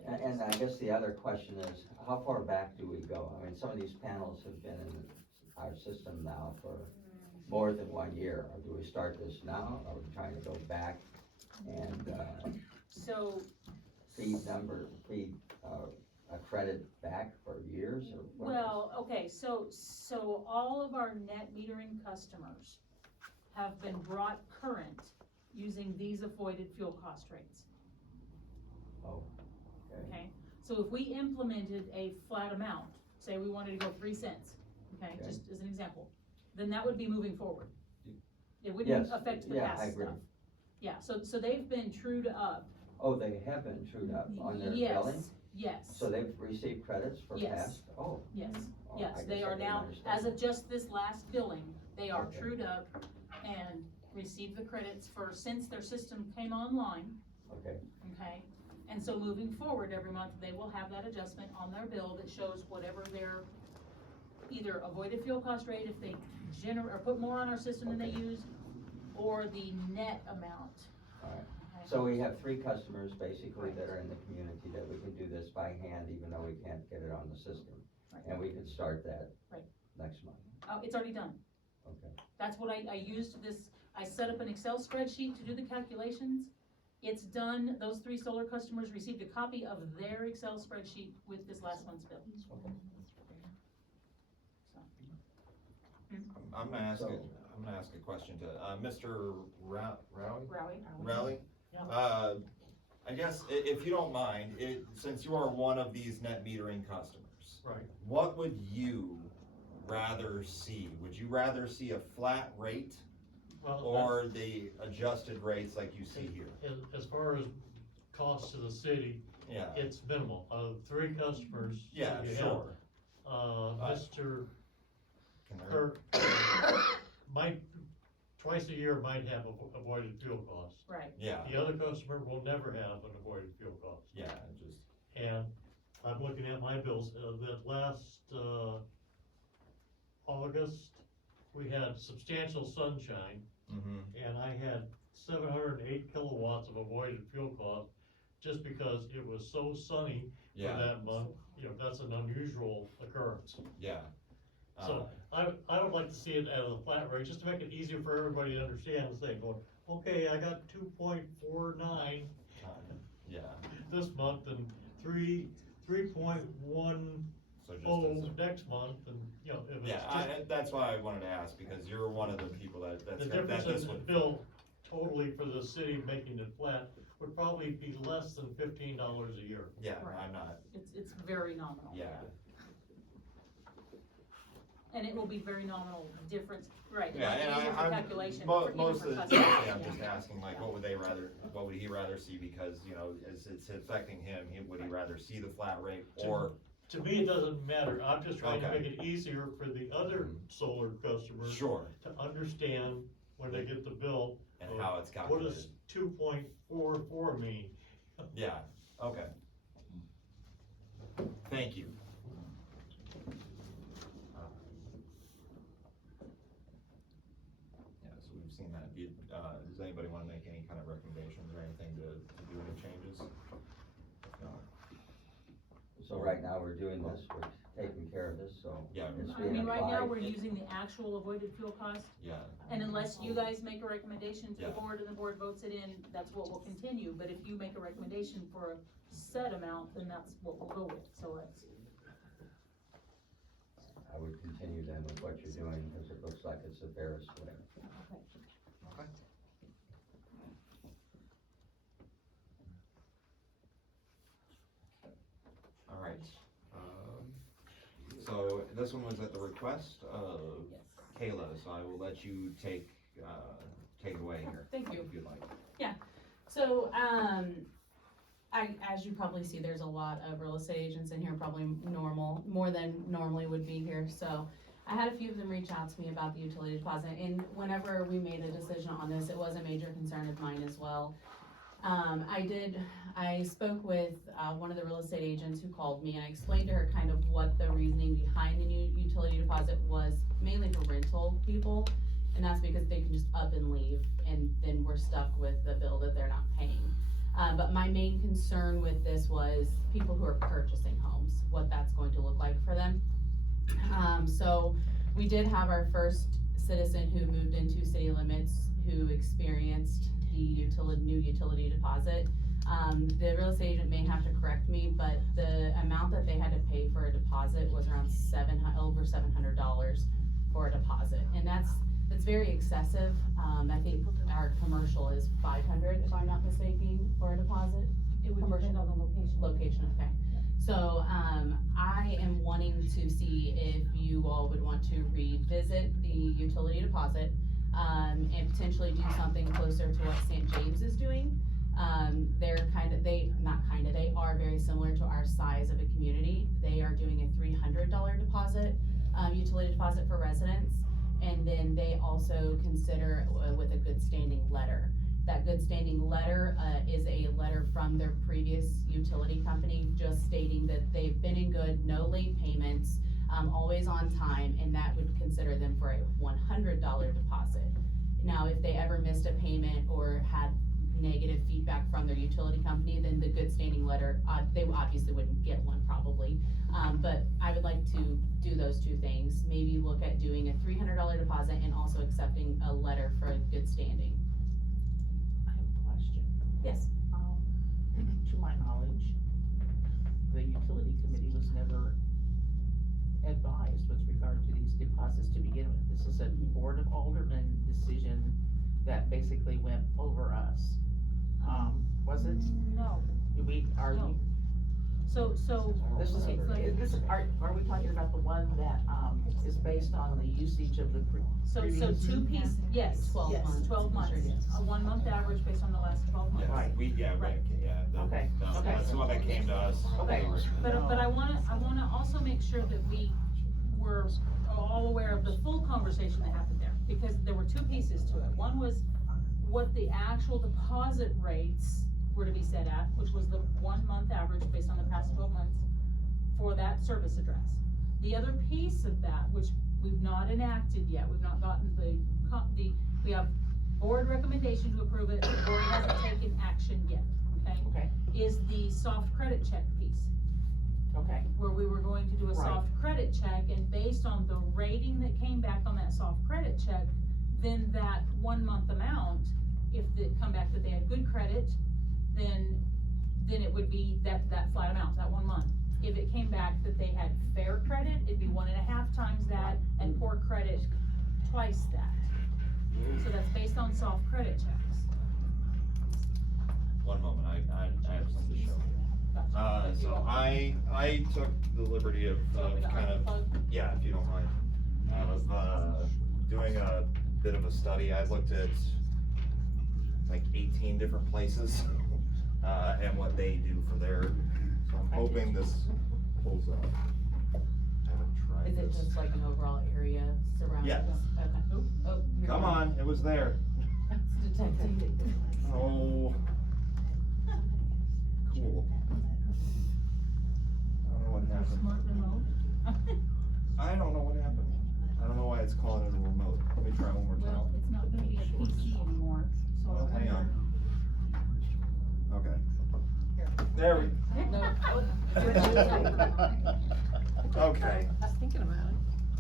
And I guess the other question is, how far back do we go? I mean, some of these panels have been in our system now for more than 1 year. Or do we start this now? Are we trying to go back and, So, feed a credit back for years or what? well, okay, so all of our net metering customers have been brought current using these avoided fuel cost rates, Oh, okay. okay? So if we implemented a flat amount, say we wanted to go 3 cents, okay, Okay. just as an example, then that would be moving forward. It wouldn't Yes, affect the yeah, I past agree. stuff. Yeah, so they've been trued up. Oh, they have been trued up on their billing? Yes, So they've received credits for Yes. past? Oh. yes, Oh, I yes, guess they I are didn't now, understand as of just this last billing, they are Okay. trued up and received the credits since their system came online, Okay, okay? And so moving forward, every month, they will have that adjustment on their bill that shows whatever their either avoided fuel cost rate, if they or put more on our system than they Okay. use, or the net amount. alright. Okay. So we have 3 customers basically that are in the community that we can do this by hand even though we can't get it on the system. Right. And we can start that Right. next month, It's already done. okay. That's what I used I set up an Excel spreadsheet to do the calculations. It's done, those 3 solar customers received a copy of their Excel spreadsheet with this last month's bill. Okay. I'm gonna ask a question to, Mr. Rowley? Rowley? I guess if you don't mind, since you are one of these net metering customers. Right. What would you rather see? Would you rather see a flat rate Well, or the adjusted rates like you see here? as far as cost to the city, Yeah, it's minimal. Of 3 customers. yeah, you have, sure. Mr. Can there- Kirk might, twice a year might have avoided fuel costs. Right, Yeah, The other customer will never have an avoided fuel cost. yeah, just, And I'm looking at my bills, that last, August, we had substantial sunshine, and I had 708 kilowatts of avoided fuel cost, just because it was so sunny for yeah, that month, that's an unusual occurrence. yeah. So I would like to see it as a flat rate, just to make it easier for everybody to understand, instead of going, okay, I got 2.49 Yeah, this month and 3.10 so just as, next month, and, you know, if it's yeah, that's why I wanted to ask, because you're one of the people the that difference this in the would. bill totally for the city making it flat would probably be less than $15 a year. Yeah, Right. I'm not, It's very nominal. yeah, And it will be very nominal difference, right, yeah, like and easier for I'm, calculation. most of the customers. time, I'm Yeah. just asking, like, what would he rather see, because, you know, as it's affecting him, would he rather see the flat rate, or? To me, it doesn't matter, I'm just trying to Okay. make it easier for the other solar customers Sure, to understand when they get the bill. and how it's What calculated. does 2.44 mean? Yeah, okay. Thank you. Yeah, so we've seen that. Does anybody wanna make any kind of recommendations or anything to do any changes? No. So right now, we're doing this, we're taking care of this, so. Yeah. it's I being mean, right now, applied. we're using the actual avoided fuel cost, Yeah, and unless you guys make a recommendation to the Yeah. board and the board votes it in, that's what will continue, but if you make a recommendation for a set amount, then that's what we'll go with, so it's. I would continue then with what you're doing, because it looks like it's the fairest way. Okay. okay. All right, so this one was at the request of Yes. Kayla, so I will let you take it away here. Thank you. If you'd like. So, as you probably see, there's a lot of real estate agents in here, probably more than normally would be here, so I had a few of them reach out to me about the utility deposit, and whenever we made a decision on this, it was a major concern of mine as well. I spoke with, one of the real estate agents who called me, and I explained to her kind of what the reasoning behind the new utility deposit was, mainly for rental people, and that's because they can just up and leave, and then we're stuck with the bill that they're not paying. But my main concern with this was people who are purchasing homes, what that's going to look like for them. So we did have our first citizen who moved into city limits who experienced the new utility deposit. The real estate agent may have to correct me, but the amount that they had to pay for a deposit was around over $700 for a deposit, and that's very excessive. I think our commercial is $500, if I'm not mistaken, for a deposit. It would depend on the location. Location, okay. So, I am wanting to see if you all would want to revisit the utility deposit, and potentially do something closer to what St. James is doing. They are very similar to our size of a community. They are doing a $300 deposit, utility deposit for residents. And then they also consider with a good standing letter. That good standing letter, is a letter from their previous utility company, just stating that they've been in good, no late payments, always on time, and that would consider them for a $100 deposit. Now, if they ever missed a payment or had negative feedback from their utility company, then the good standing letter, they obviously wouldn't get one probably. But I would like to do those two things, maybe look at doing a $300 deposit and also accepting a letter for good standing. I have a question. Yes. To my knowledge, the utility committee was never advised with regard to these deposits to begin with. This is a board of aldermen decision that basically went over us. Was it? No, Are No. you, so, this is, okay, are we talking about the one that, is based on the usage of the so previous? two pieces, yes, 12 yes, months. 12 months, Sure, yes. a 1 month average based on the last 12 months. Right. Right. Okay, okay. That's the one that came to us. Okay. But I wanna also make sure that we were all aware of the full conversation that happened there, because there were two pieces to it. One was what the actual deposit rates were to be set at, which was the 1 month average based on the past 12 months for that service address. The other piece of that, which we've not enacted yet, we've not gotten we have board recommendation to approve it, the board hasn't taken action yet, okay? Okay, Is the soft credit check piece. Okay, where we were going to do a Right. soft credit check, and based on the rating that came back on that soft credit check, then that 1 month amount, if it come back that they had good credit, then it would be that flat amount, that 1 month. If it came back that they had fair credit, it'd be 1.5 times that, and poor credit, twice that. So that's based on soft credit checks. One moment, I have something to show you. So I took the liberty of kind of, yeah, if you don't mind, of, doing a bit of a study. I looked at like 18 different places, and what they do for their, so I'm hoping this pulls up. I haven't tried Is it this. just like an overall area surrounding? Yes. Okay. Oh, you're Come fine. on, it was there. It's detecting. Oh. Cool. I don't know what happened. Smart remote. I don't know what happened. I don't know why it's calling it a remote. Let me try one more time. Well, it's not gonna be a PC anymore, so. Oh, hang on. Okay. There we, No. okay. I was thinking about it.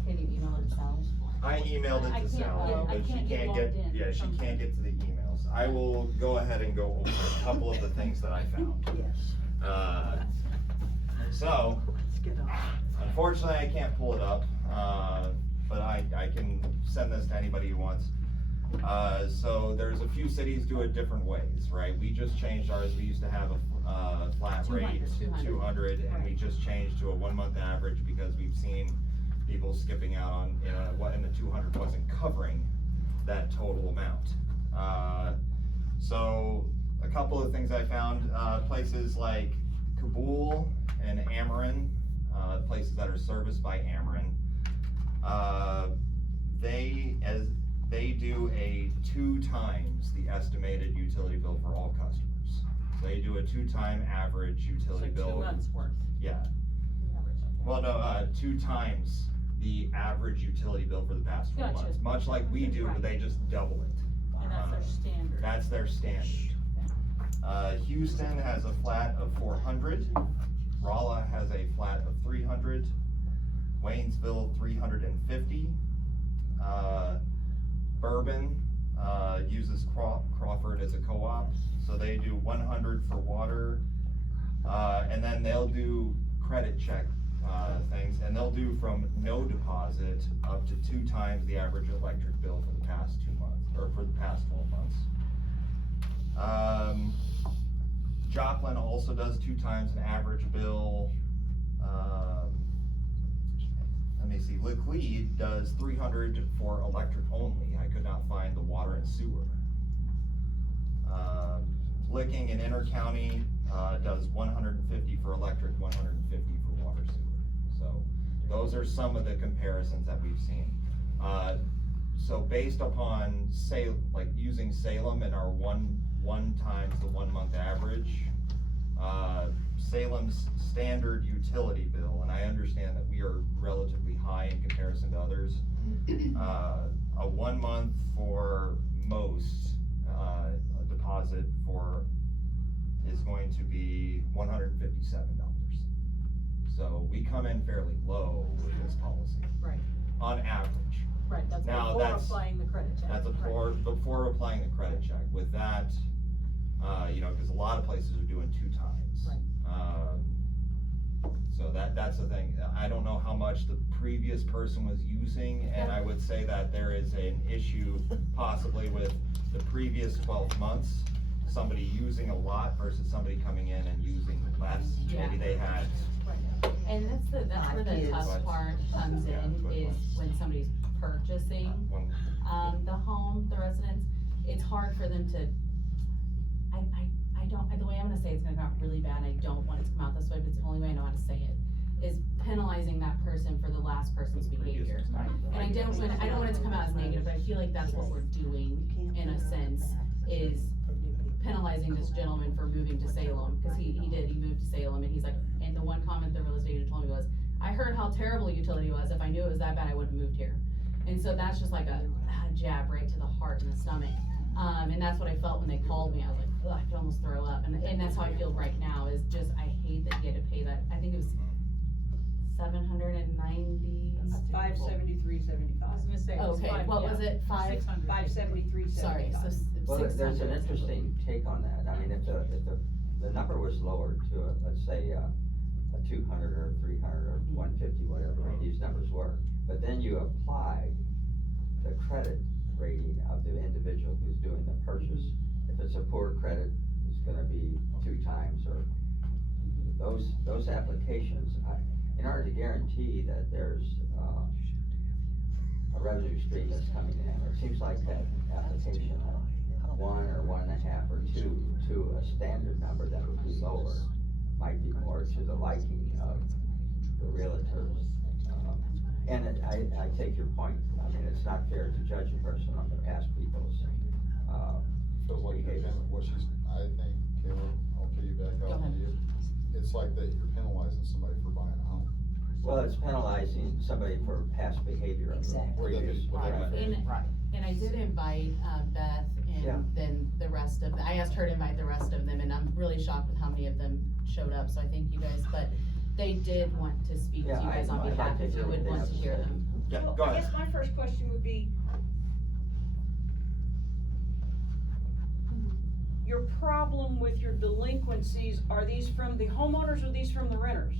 Can you email it to Sally? I emailed I it to can't Sally, get- I but she can't get can't get, logged in yeah, she from- can't get to the emails. I will go ahead and go over a couple of the things that I found. So, unfortunately, I can't pull it up, but I can send this to anybody who wants. So there's a few cities do it different ways, right? We just changed ours. We used to have a flat rate, 200, and we just changed to a 1 month average because we've seen people skipping out on, you know, what, and the 200 wasn't covering that total amount. So a couple of things I found, places like Kabul and Ameren, places that are serviced by Ameren, they do a 2 times the estimated utility bill for all customers. So they do a 2-time average utility bill. 2 months worth. Yeah. Well, no, 2 times the average utility bill for the past 12 Gotcha. months, much like we do, but they just double it. And that's their standard. That's their standard. Houston has a flat of 400. Rolla has a flat of 300. Waynesville, 350. Bourbon, uses Crawford as a co-op, so they do 100 for water. And then they'll do credit check, things, and they'll do from no deposit up to 2 times the average electric bill for the past 2 months, or for the past 12 months. Joplin also does 2 times an average bill. Let me see, Laclede does 300 for electric only. I could not find the water and sewer. Licking in Intercounty, does 150 for electric, 150 for water sewer. So those are some of the comparisons that we've seen. So based upon like using Salem and our one times the 1 month average, Salem's standard utility bill, and I understand that we are relatively high in comparison to others. A 1 month for most, a deposit for, is going to be $157. So we come in fairly low with this policy. Right. On average. Right, that's Now, before that's- applying the credit check. That's before applying the credit check. With that, you know, cause a lot of places are doing 2 times. Right. So that's the thing. I don't know how much the previous person was using, and I would say that there is an issue possibly with the previous 12 months. Somebody using a lot versus somebody coming in and using less. Maybe they had. And that's where the tough part comes in, is when somebody's purchasing, the home, the residence, it's hard for them to, I don't, the way I'm gonna say it's gonna come out really bad, I don't want it to come out this way, but it's the only way I know how to say it, is penalizing that person for the last person's behavior. And I don't want it to come out as negative, but I feel like that's what we're doing, in a sense, is penalizing this gentleman for moving to Salem, cause he moved to Salem, and he's like, and the one comment the real estate agent told me was, I heard how terrible utility was, if I knew it was that bad, I wouldn't have moved here. And so that's just like a jab right to the heart and the stomach. And that's what I felt when they called me. I was like, ugh, I could almost throw up. And that's how I feel right now, is just, I hate that he had to pay that. I think it was 790. 573.75. I was gonna say, it was Okay, five, what yeah, was it, 600. 573.75. Sorry, so Well, there's an 600. interesting take on that. I mean, if the number was lowered to, let's say, a 200 or 300 or 150, whatever these numbers were, but then you apply the credit rating of the individual who's doing the purchase. If it's a poor credit, it's gonna be 2 times, or those applications, in order to guarantee that there's, a revenue stream that's coming in, it seems like that application of 1 or 1.5 or 2 to a standard number that would be lower might be more to the liking of the realtors. And I take your point. I mean, it's not fair to judge a person on the past people's, Feels like you're behavior. what she's, I think, Caleb, I'll piggyback Go off ahead. of you. It's like that you're penalizing somebody for buying a home. Well, it's penalizing somebody for past behavior of the Exactly. previous. Would that be whatever. fair? Right. And I did invite, Beth Yeah. and then the rest of, I asked her to invite the rest of them, and I'm really shocked with how many of them showed up, so I thank you guys, but they did want to speak to you Yeah, guys on I'd like behalf to if hear you what would they want have to to hear say. them. Yeah, Well, go I ahead. guess my first question would be, your problem with your delinquencies, are these from the homeowners or these from the renters?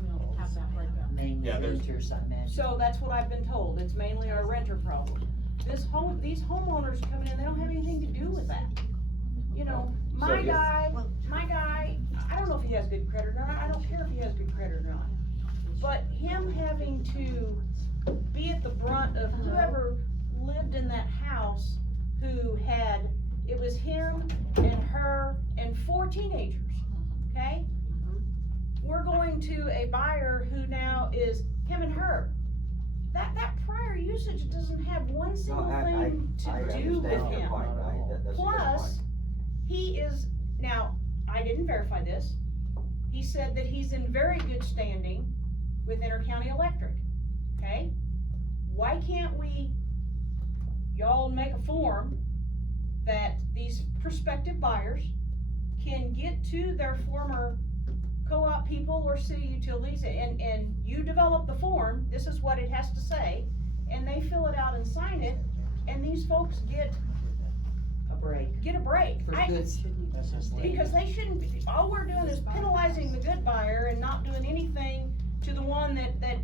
We don't have that right now. Mainly Yeah, there's- renters, I imagine. So that's what I've been told, it's mainly our renter problem. These homeowners coming in, they don't have anything to do with that. You know, So my you- guy, I don't know if he has good credit or not, I don't care if he has good credit or not. But him having to be at the brunt of whoever lived in that house who had, it was him and her and 4 teenagers, okay? We're going to a buyer who now is him and her. That prior usage doesn't have one No, single thing I to do with understand your him. point, that's a good point. Plus, he is, now, I didn't verify this, he said that he's in very good standing with Intercounty Electric, okay? Why can't y'all make a form that these prospective buyers can get to their former co-op people or city utilities, and you develop the form, this is what it has to say, and they fill it out and sign it, and these folks get A break. a break. For good. Because they shouldn't be, all we're doing is penalizing the good buyer and not doing anything to the one that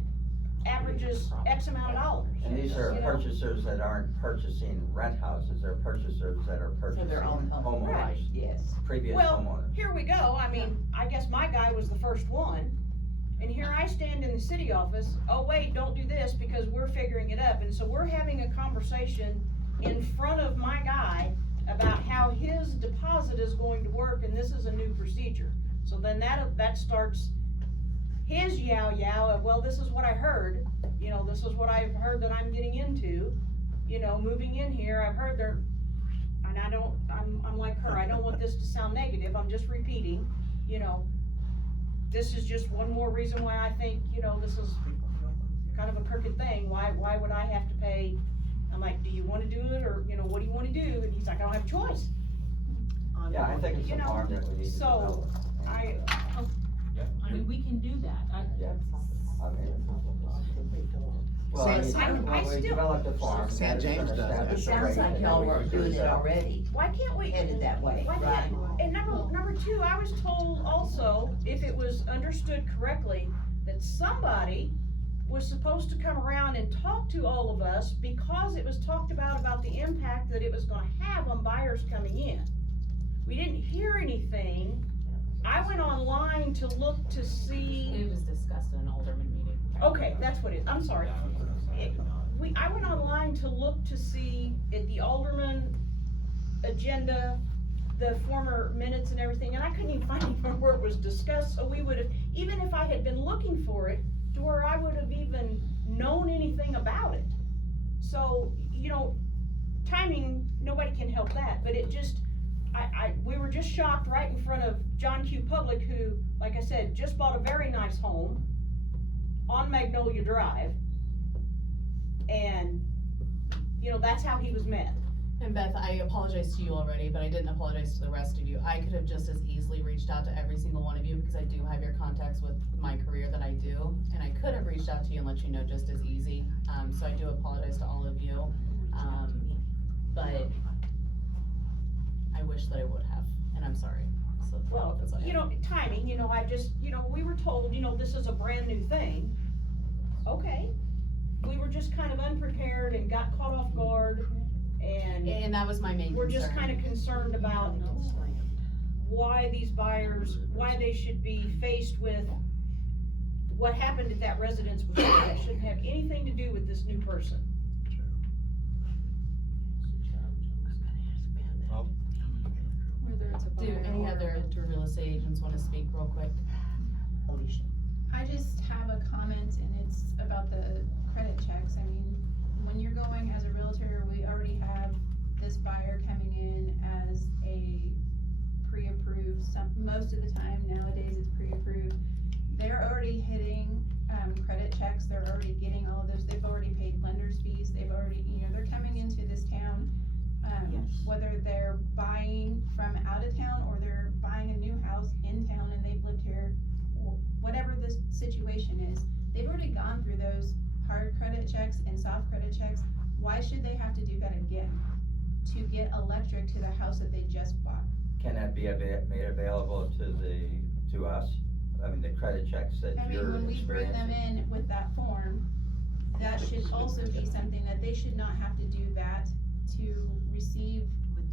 averages X amount of dollars. And these are you know? purchasers that aren't purchasing rent houses, they're purchasers that are For purchasing their own home. Right. homeowners, Yes. previous Well, homeowners. here we go, I mean, I guess my guy was the first one, and here I stand in the city office, oh wait, don't do this because we're figuring it up, and so we're having a conversation in front of my guy about how his deposit is going to work, and this is a new procedure. So then that starts his yow of, well, this is what I heard, you know, this is what I've heard that I'm getting into, you know, moving in here, I've heard they're, and I'm like her, I don't want this to sound negative, I'm just repeating, you know, this is just one more reason why I think, you know, this is kind of a crooked thing, why would I have to pay? I'm like, do you wanna do it, or, you know, what do you wanna do? And he's like, I don't have a choice. Yeah, I think it's You a know, farm that we need to so, develop. I mean, we can do that, Yeah. I mean, well, I mean, I when we still- developed a farm. St. that is James gonna does that. establish It a sounds rate, like and y'all then we were can doing it sell. already. Why can't we? Headed that way, Why right? can't, and number 2, I was told also, if it was understood correctly, that somebody was supposed to come around and talk to all of us because it was talked about the impact that it was gonna have on buyers coming in. We didn't hear anything. I went online to look to see. It was discussed in an alderman meeting. Okay, that's what it is, I'm sorry. I went online to look to see at the alderman agenda, the former minutes and everything, and I couldn't even find anywhere where it was discussed, so we would've, even if I had been looking for it, to where I would've even known anything about it. So, you know, timing, nobody can help that, but it just, we were just shocked right in front of John Q. Public, who, like I said, just bought a very nice home on Magnolia Drive. And, you know, that's how he was met. And Beth, I apologize to you already, but I didn't apologize to the rest of you. I could have just as easily reached out to every single one of you because I do have your contacts with my career that I do. And I could have reached out to you and let you know just as easy. So I do apologize to all of you. But I wish that I would have, and I'm sorry. So Well, that's what I you have. know, timing, you know, I just, you know, we were told, you know, this is a brand new thing. Okay, we were just kind of unprepared and got caught off guard, and that was my main we're just concern. kind of concerned about why these buyers, why they should be faced with what happened at that residence before. That shouldn't have anything to do with this new person. Whether it's a Do buyer any or a other renter. real estate agents wanna speak real quick? I just have a comment, and it's about the credit checks. I mean, when you're going as a realtor, we already have this buyer coming in as a pre-approved, most of the time nowadays it's pre-approved. They're already hitting, credit checks, they're already getting all of those, they've already paid lender's fees, they've already, you know, they're coming into this town. Whether they're buying from out of town or they're buying a new house in town and they've lived here, or whatever the situation is, they've already gone through those hard credit checks and soft credit checks. Why should they have to do that again to get electric to the house that they just bought? Can that be made available to us? I mean, the credit checks that I mean, you're when we bring them experiencing? in with that form, that should also be something that they should not have to do that to receive,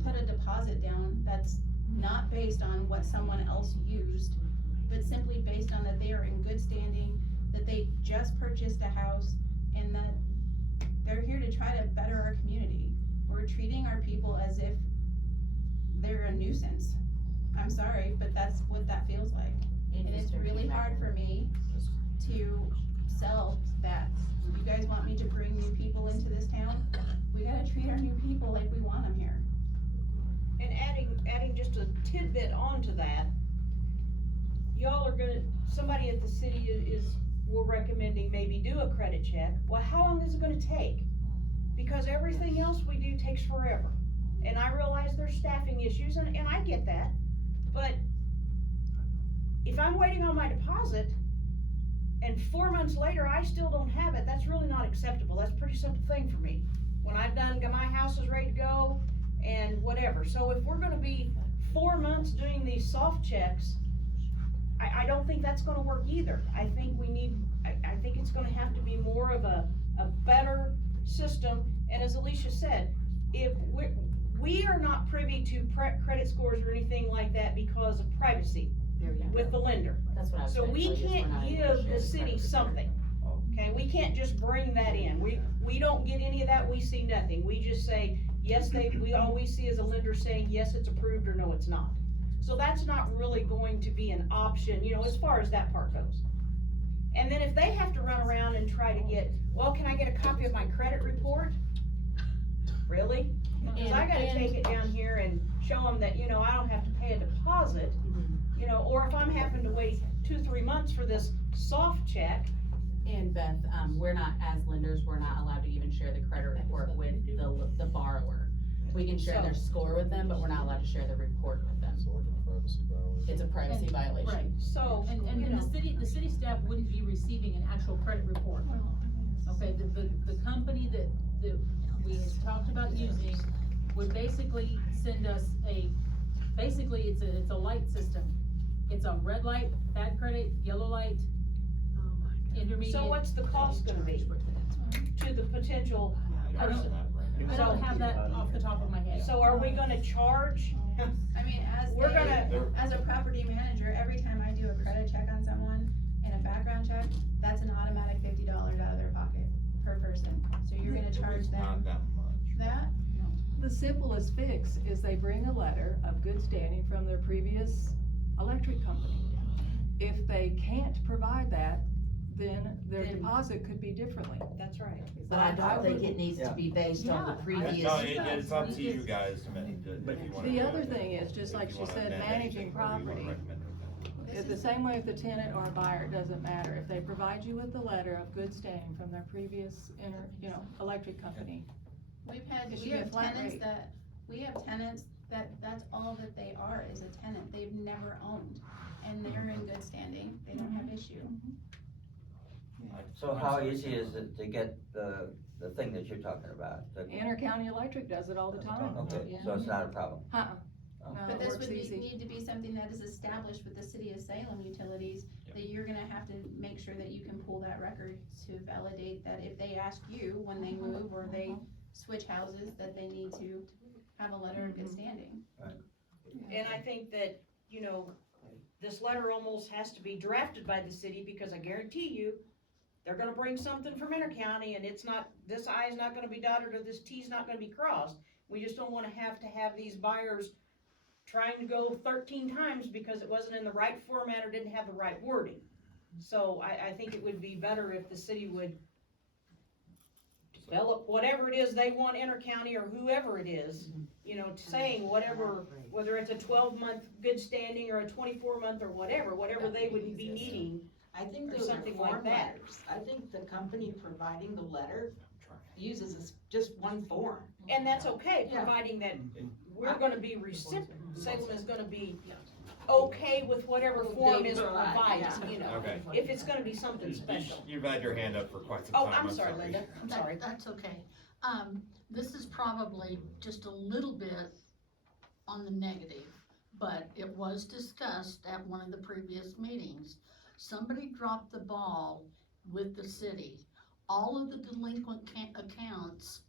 put a deposit down that's not based on what someone else used, but simply based on that they are in good standing, that they just purchased a house, and that they're here to try to better our community. We're treating our people as if they're a nuisance. I'm sorry, but that's what that feels like. And it's really hard for me to sell that. You guys want me to bring new people into this town? We gotta treat our new people like we want them here. And adding just a tidbit onto that, y'all are gonna, somebody at the city we're recommending maybe do a credit check. Well, how long is it gonna take? Because everything else we do takes forever. And I realize there's staffing issues, and I get that, but if I'm waiting on my deposit and 4 months later I still don't have it, that's really not acceptable. That's a pretty simple thing for me. When I've done, my house is ready to go and whatever. So if we're gonna be 4 months doing these soft checks, I don't think that's gonna work either. I think I think it's gonna have to be more of a better system. And as Alicia said, if we are not privy to credit scores or anything like that because of privacy with the lender. That's what I was So gonna we tell you, is we're can't not able to give share the the city credit something. Okay, we can't just bring that in. We don't get any of that, we see nothing. We just say, yes, all we see is a lender saying, yes, it's approved, or no, it's not. So that's not really going to be an option, you know, as far as that part goes. And then if they have to run around and try to get, well, can I get a copy of my credit report? Really? Cause I gotta take it down here and show them that, you know, I don't have to pay a deposit, you know, or if I'm having to wait 2-3 months for this soft check. And Beth, we're not, as lenders, we're not allowed to even share the credit report with the borrower. We can share their score with them, but we're not allowed to share the report with them. So like a privacy violation. It's a privacy violation. Right, So, and you know, the city staff wouldn't be receiving an actual credit report. Okay, the company that we had talked about using would basically send us basically it's a light system. It's a red light, bad credit, yellow light, intermediate. so what's the cost gonna be to the potential person? I don't have that off the top of my head. So are we gonna charge? I mean, We're gonna, as a property manager, every time I do a credit check on someone and a background check, that's an automatic $50 out of their pocket per person. So you're gonna charge them Not that much. that? The simplest fix is they bring a letter of good standing from their previous electric company. If they can't provide that, then their deposit could be differently. that's right. But I don't think it needs to be based on the previous. No, it's up to you guys to make, if you wanna. The do other it. thing is, just like If she you wanna said, amend managing anything, or you wanna property. recommend it. It's the same way if the tenant or a buyer, it doesn't matter. If they provide you with a letter of good standing from their previous electric company. We It should have be a flat tenants rate. that We have tenants that's all that they are, is a tenant, they've never owned, and they're in good standing, they don't have issue. So how easy is it to get the thing that you're talking about? Intercounty Electric does it all the time. Okay, so it's not a problem? Uh-uh. Oh. No, But it this works would easy. need to be something that is established with the city of Salem utilities, that you're gonna have to make sure that you can pull that record to validate that if they ask you when they move or they switch houses, that they need to have a letter of good standing. And I think that, you know, this letter almost has to be drafted by the city, because I guarantee you, they're gonna bring something from Intercounty, and it's not, this I is not gonna be dotted or this T is not gonna be crossed. We just don't wanna have these buyers trying to go 13 times because it wasn't in the right format or didn't have the right wording. So I think it would be better if the city would develop whatever it is they want, Intercounty or whoever it is, you know, saying whatever, whether it's a 12-month good standing or a 24-month or whatever they would be needing. I think Or those are something like form that. letters. I think the company providing the letter uses just one form. And that's okay, Yeah. providing that we're gonna be Salem is gonna be okay with whatever form is provided, you know, Okay. if it's gonna be something special. You've had your hand up for quite some Oh, time. I'm sorry, Linda, I'm sorry. That's okay. This is probably just a little bit on the negative, but it was discussed at one of the previous meetings. Somebody dropped the ball with the city. All of the delinquent accounts,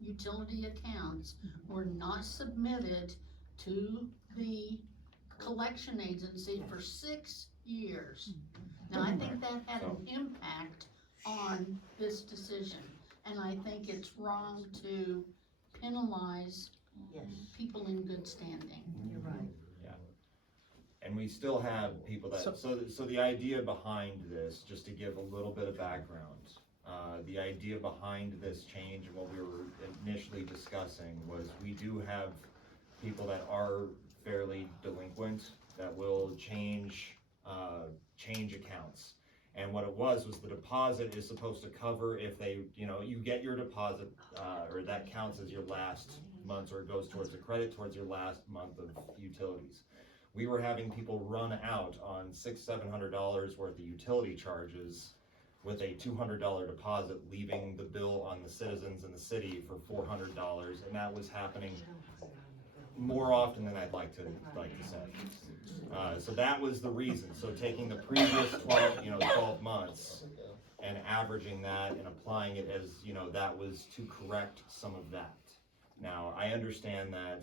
utility accounts, were not submitted to the collection agency for 6 years. Now, I think that had an impact on this decision, and I think it's wrong to penalize people in good standing. You're right. And we still have people that, so the idea behind this, just to give a little bit of background, the idea behind this change and what we were initially discussing was we do have people that are fairly delinquent that will change accounts. And what it was the deposit is supposed to cover if they, you know, you get your deposit, or that counts as your last month, or it goes towards the credit towards your last month of utilities. We were having people run out on $600-700 worth of utility charges with a $200 deposit, leaving the bill on the citizens in the city for $400, and that was happening more often than I'd like to say. So that was the reason. So taking the previous 12 months and averaging that and applying it as, you know, that was to correct some of that. Now, I understand that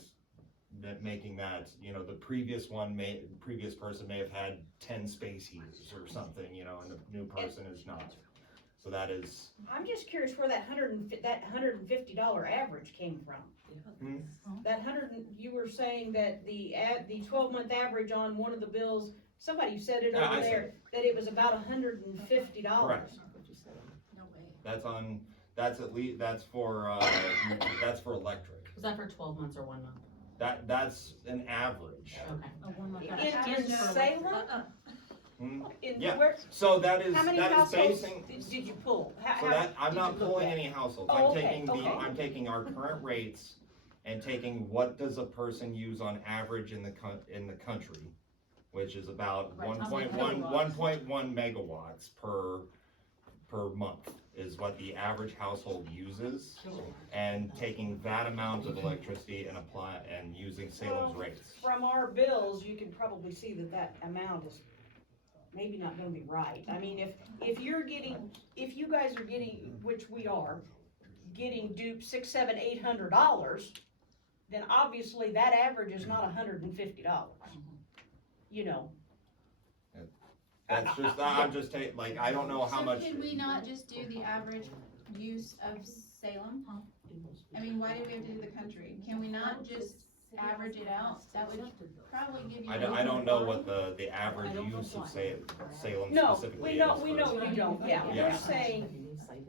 making that, you know, the previous person may have had 10 space heaters or something, you know, and the new person is not. So that is. I'm just curious where that $150 average came from. That you were saying that the 12-month average on one of the bills, somebody said it over there, that it was about $150. Correct. No way. That's for electric. Was that for 12 months or 1 month? That's an average. Okay. A 1 month. In Salem? In Yeah. where, So that is how many households did you pull? So that, I'm not pulling any households, Oh, I'm okay, taking okay. I'm taking our current rates and taking what does a person use on average in the country, which is about Right, 1.1 megawatts per month is what the average household uses, and taking that amount of electricity and using Salem's rates. From our bills, you can probably see that amount is maybe not gonna be right. I mean, if you guys are getting, which we are, getting duped $600, $700, $800, then obviously that average is not $150. You know. That's just, I'm just taking, like, I don't know how much. So could we not just do the average use of Salem? I mean, why do we have to do the country? Can we not just average it out? That would probably give you. I don't know what the average use of Salem No, specifically we is. know you don't, yeah, Yeah. we're saying,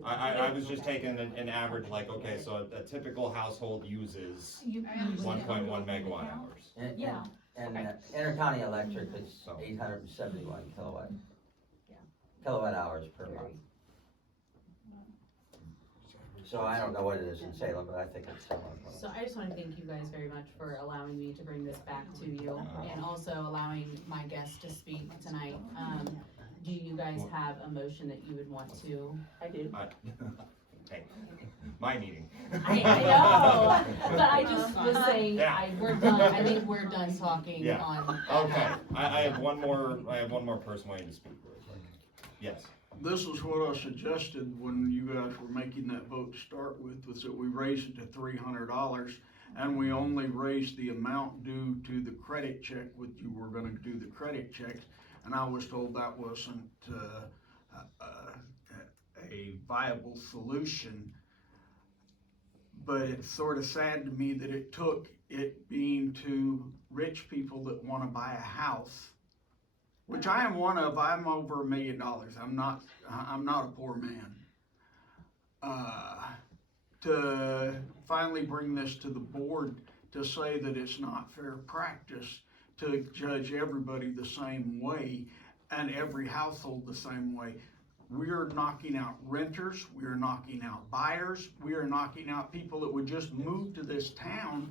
I was just taking an average, like, okay, so a typical household uses I understand. 1.1 megawatt hours. Yeah. And Intercounty Electric is 871 kilowatt hours per month. So I don't know what it is in Salem, but I think it's similar. So I just wanna thank you guys very much for allowing me to bring this back to you and also allowing my guests to speak tonight. Do you guys have a motion that you would want to? I do. Hey, my meeting. I know, but I just was saying, Yeah. we're done, I think we're done talking Yeah. on. Okay, I have one more person waiting to speak really quick. Yes. This is what I suggested when you guys were making that vote to start with, was that we raise it to $300, and we only raised the amount due to the credit check, what you were gonna do the credit checks, and I was told that wasn't, a viable solution. But it's sort of sad to me that it took it being to rich people that wanna buy a house, which I am one of. I'm over $1 million. I'm not a poor man. To finally bring this to the board to say that it's not fair practice to judge everybody the same way and every household the same way. We are knocking out renters, we are knocking out buyers, we are knocking out people that would just move to this town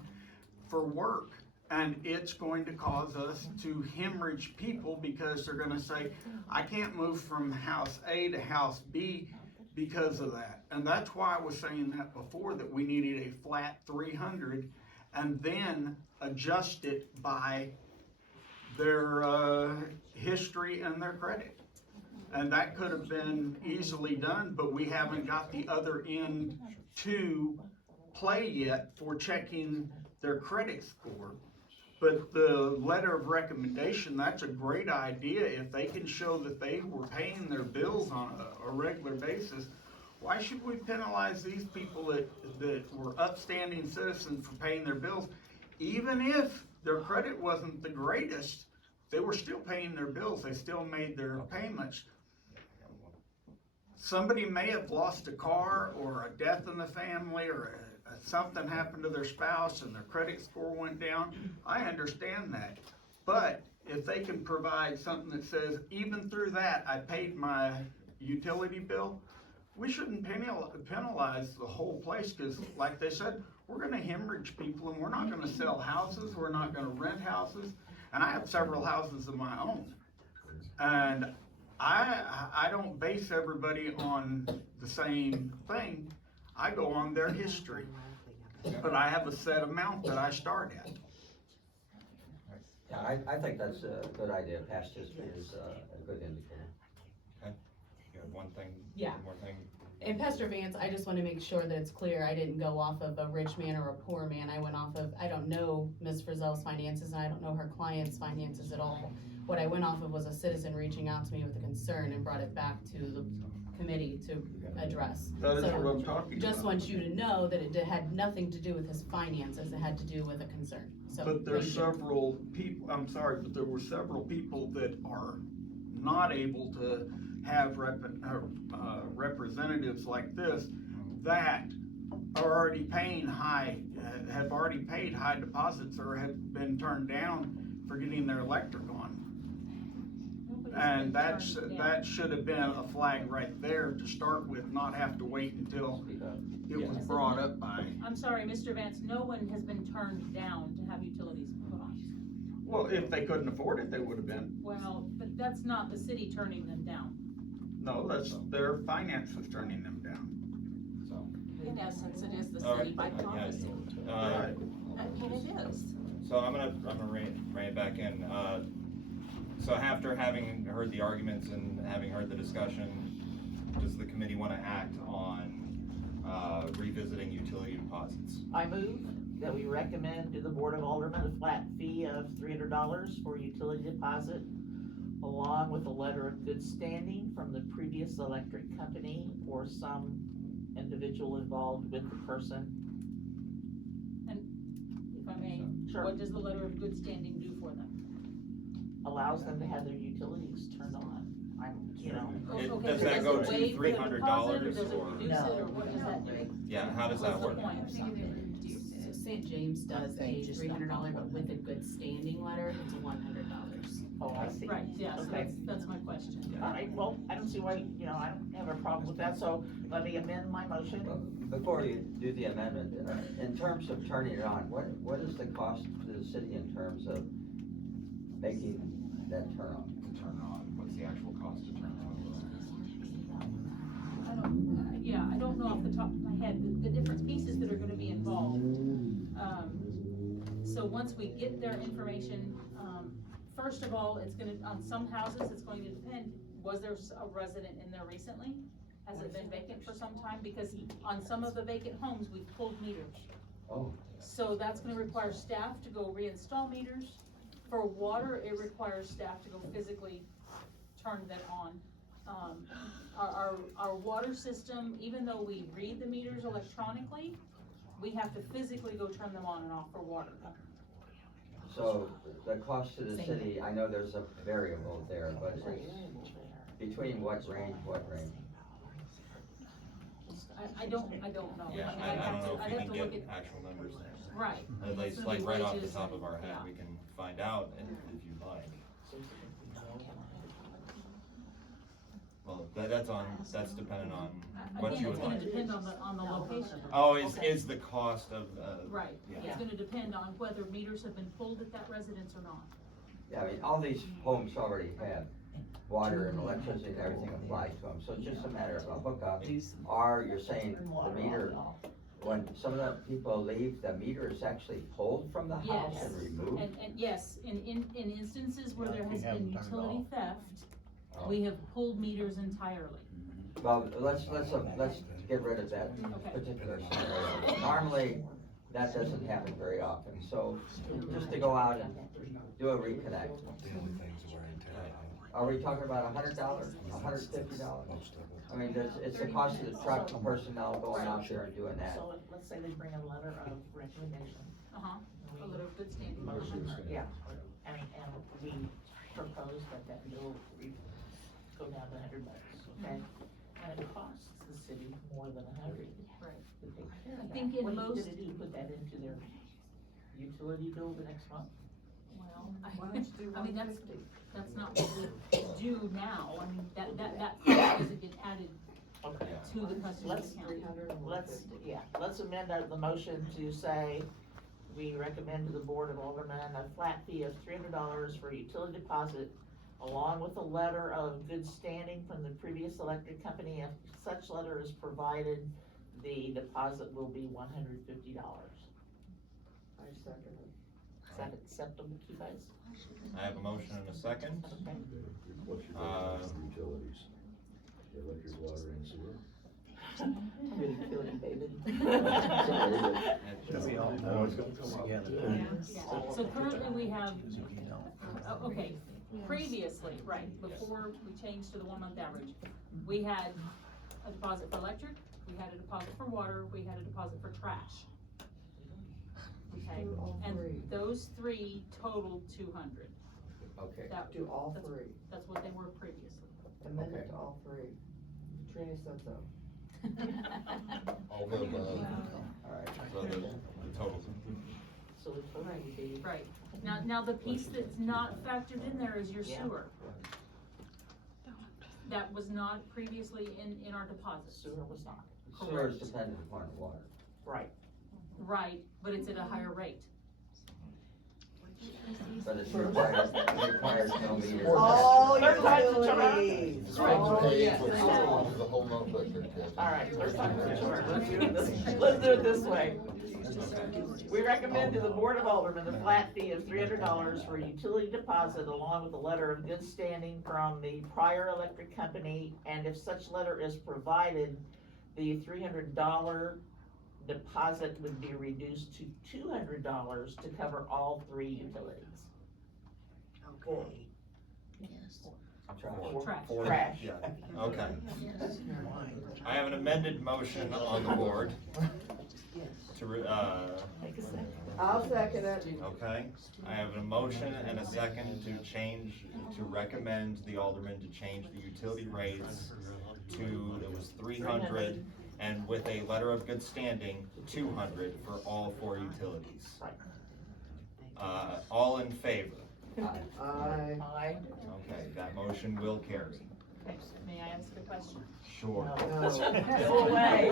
for work. And it's going to cause us to hemorrhage people because they're gonna say, I can't move from house A to house B because of that. And that's why I was saying that before, that we needed a flat 300 and then adjust it by their history and their credit. And that could have been easily done, but we haven't got the other end to play yet for checking their credit score. But the letter of recommendation, that's a great idea. If they can show that they were paying their bills on a regular basis, why should we penalize these people that were upstanding citizens for paying their bills? Even if their credit wasn't the greatest, they were still paying their bills, they still made their payments. Somebody may have lost a car or a death in the family or something happened to their spouse and their credit score went down. I understand that. But if they can provide something that says, even through that, I paid my utility bill, we shouldn't penalize the whole place, because like they said, we're gonna hemorrhage people and we're not gonna sell houses, we're not gonna rent houses. And I have several houses of my own. And I don't base everybody on the same thing. I go on their history. But I have a set amount that I start at. Yeah, I think that's a good idea. Past history is a good indicator. Okay. You have one thing? Yeah. One more thing? And Pastor Vance, I just wanna make sure that it's clear, I didn't go off of a rich man or a poor man, I went off of, I don't know Ms. Frizzell's finances, and I don't know her client's finances at all. What I went off of was a citizen reaching out to me with a concern and brought it back to the committee to address. That is So, what I'm talking just about. want you to know that it had nothing to do with his finances, it had to do with a concern, so. But there's thank you. several people, I'm sorry, but there were several people that are not able to have representatives like this that are already paying have already paid high deposits or have been turned down for getting their electric on. And that should have been a flag right there to start with, not have to wait until it was brought up by. I'm sorry, Mr. Vance, no one has been turned down to have utilities put on. Well, if they couldn't afford it, they would have been. Well, but that's not the city turning them down. No, that's their finances turning them down. So. In essence, it is the All city by right, proxy. Right. And it is. So I'm gonna rein it back in. So after having heard the arguments and having heard the discussion, does the committee wanna act on, revisiting utility deposits? I move that we recommend to the Board of Aldermen a flat fee of $300 for utility deposit, along with a letter of good standing from the previous electric company or some individual involved with the person. If I may, Sure. what does the letter of good standing do for them? Allows them to have their utilities turned on. Does Okay, that does go it to waive the $300 deposit, or does it or? reduce it, or what does that do? Yeah, how does that work? What's the point? So St. James does a $300, but with a good standing letter, it's $100. Oh, I see. Right, yeah, so Okay. that's my question. All right, well, I don't see why, I don't have a problem with that, so let me amend my motion. Before you do the amendment, in terms of turning it on, what is the cost to the city in terms of making that turn on? To turn on, what's the actual cost to turn on? I don't know off the top of my head, the different pieces that are gonna be involved. So once we get their information, first of all, it's gonna, on some houses, it's going to depend, was there a resident in there recently? Has it been vacant for some time? Because on some of the vacant homes, we've pulled meters. Oh. So that's gonna require staff to go reinstall meters. For water, it requires staff to go physically turn that on. Our water system, even though we read the meters electronically, we have to physically go turn them on and off for water. So the cost to the city, I know there's a variable there, but it's between what range? I don't know. Yeah, mean, I don't know I'd if we have can to look get at, actual numbers there. right. At least, It's gonna be like, right off the wages top and- of our head, yeah. we can find out if you'd like. Well, that's dependent on what you Again, would it's gonna like. depend on the location. Oh, is the cost of, Right, yeah. it's gonna depend on whether meters have been pulled at that residence or not. Yeah, I mean, all these homes already have water and electricity and everything applied to them, so it's just a matter of a hookup. Or you're saying the meter, when some of the people leave, the meter is actually pulled from the house Yes, and removed? and yes, in instances where there has You have been them turned utility off. theft, Oh. we have pulled meters entirely. Well, let's get rid of that particular scenario. Normally, that doesn't happen very often, so just to go out and do a reconnect. The only things that wear and tear out. Are we talking about $100, $150? Most of them. I mean, it's the cost of the truck personnel going out there and doing that. So let's say they bring a letter of recommendation. Uh-huh, a letter of good standing. Yeah, and we propose that bill go down to $100, okay? And it costs the city more than $100 Right. to take care of I that. think in What are you most- gonna do, put that into their utility bill the next month? Well, Why don't you do I mean, 150? that's not what we do now, I mean, that cost doesn't get added Okay. to the customer's Let's, account. let's amend the motion to say, we recommend to the Board of Aldermen a flat fee of $300 for utility deposit, along with a letter of good standing from the previous electric company. If such letter is provided, the deposit will be $150. I second it. Is that acceptable to you guys? I have a motion and a second. Okay. What's your budget for utilities? Electric, water, and sewer? I'm gonna kill you, baby. So currently we have, okay, previously, right, before we changed to the 1 month average, we had a deposit for electric, we had a deposit for water, we had a deposit for trash. Okay, Do all and three. those three totaled 200. Okay. Do all That's- three, That's what they were previously. amend Okay. it to all three. Trina said so. All the above. Alright. So the total. So the total would be. Right, now the piece that's not factored in there is your Yeah. sewer. That was not previously in our deposits. Sewer was not. Sewer is dependent upon the water. Right. Right, but it's at a higher rate. But it requires no meter. All Third time's the utilities. charm. Oh, Okay, yes. which is a whole nother thing. All right, let's do it this way. We recommend to the Board of Aldermen the flat fee of $300 for utility deposit, along with a letter of good standing from the prior electric company, and if such letter is provided, the $300 deposit would be reduced to $200 to cover all three utilities. Okay. Trash. Trash. Yeah, okay. Yes. I have an amended motion on the board to, Take a second. I'll second it. okay. I have a motion and a second to change, to recommend the alderman to change the utility rates to, it was 300, and with a letter of good standing, 200 for all four utilities. Right. All in favor? Aye. Aye. Okay, that motion will carry. Okay, may I ask a question? Sure. Go away.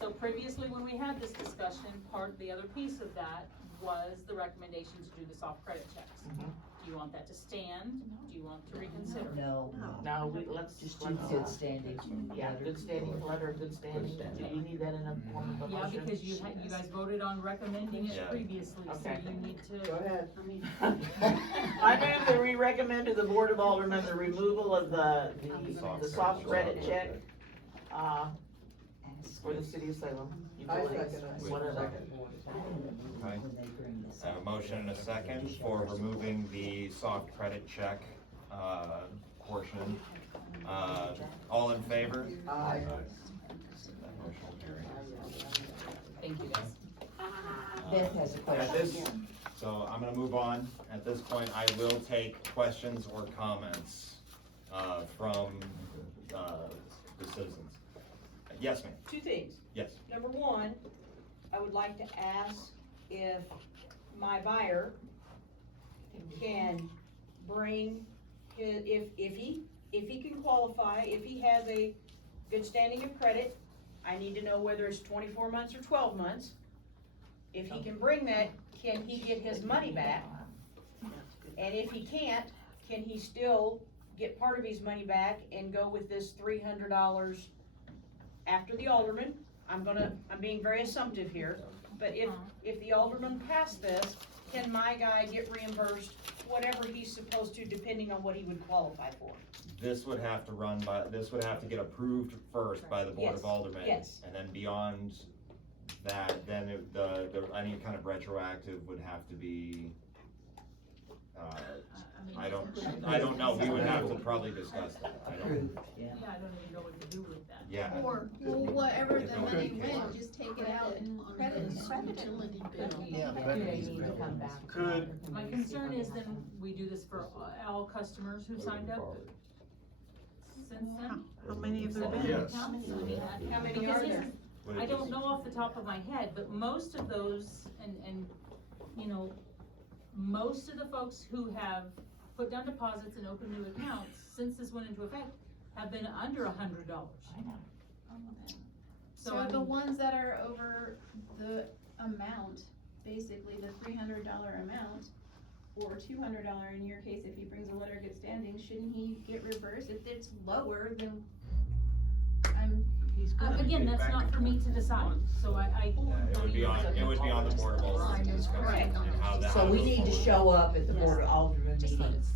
So previously, when we had this discussion, the other piece of that was the recommendation to do the soft credit checks. Do you want that to stand? Do you want to reconsider? No, let's Just do good standing. Yeah, good standing, letter of good standing. Do you need that in a form of a Yeah, motion? because you guys voted on recommending it Yeah. previously, so Okay. you need to. Go ahead. I move that we recommend to the Board of Aldermen the removal of the soft credit check, for the city of Salem. I Utilities, second it. whatever. Okay. I have a motion and a second for removing the soft credit check, portion. All in favor? Aye. That motion will carry. Thank you, guys. Beth has a At this, so I'm gonna move on. At this point, I will take questions or comments, from, the citizens. Yes, ma'am. Two things. Yes. Number one, I would like to ask if my buyer can bring his, if he can qualify, if he has a good standing of credit, I need to know whether it's 24 months or 12 months. If he can bring that, can he get his money back? And if he can't, can he still get part of his money back and go with this $300 after the alderman? I'm being very assumptive here, but if the alderman passed this, can my guy get reimbursed whatever he's supposed to, depending on what he would qualify for? This would have to get approved first by the Board of Yes, Aldermen. yes. And then beyond that, then any kind of retroactive would have to be, I don't know, we would have to probably discuss that, I don't. Yeah, I don't even know what to do with that. Yeah. Or, Well, whatever the If it money was- went, just take it out and credit. utility bill. Yeah, Could, My concern is then we do this for all customers who signed up since then. How many have there Seven been? Yes. accounts? I mean, How many because are there? Would it I don't just- know off the top of my head, but most of those, and, you know, most of the folks who have put down deposits and opened new accounts since this went into effect have been under $100. So I the mean, ones that are over the amount, basically the $300 amount, or $200 in your case, if he brings a letter of good standing, shouldn't he get reversed? If it's lower, then again, that's not for me to decide, so I. Yeah, it would be on the Board of Aldermen to discuss it and how that. So we need to show up at the Board of Aldermen meetings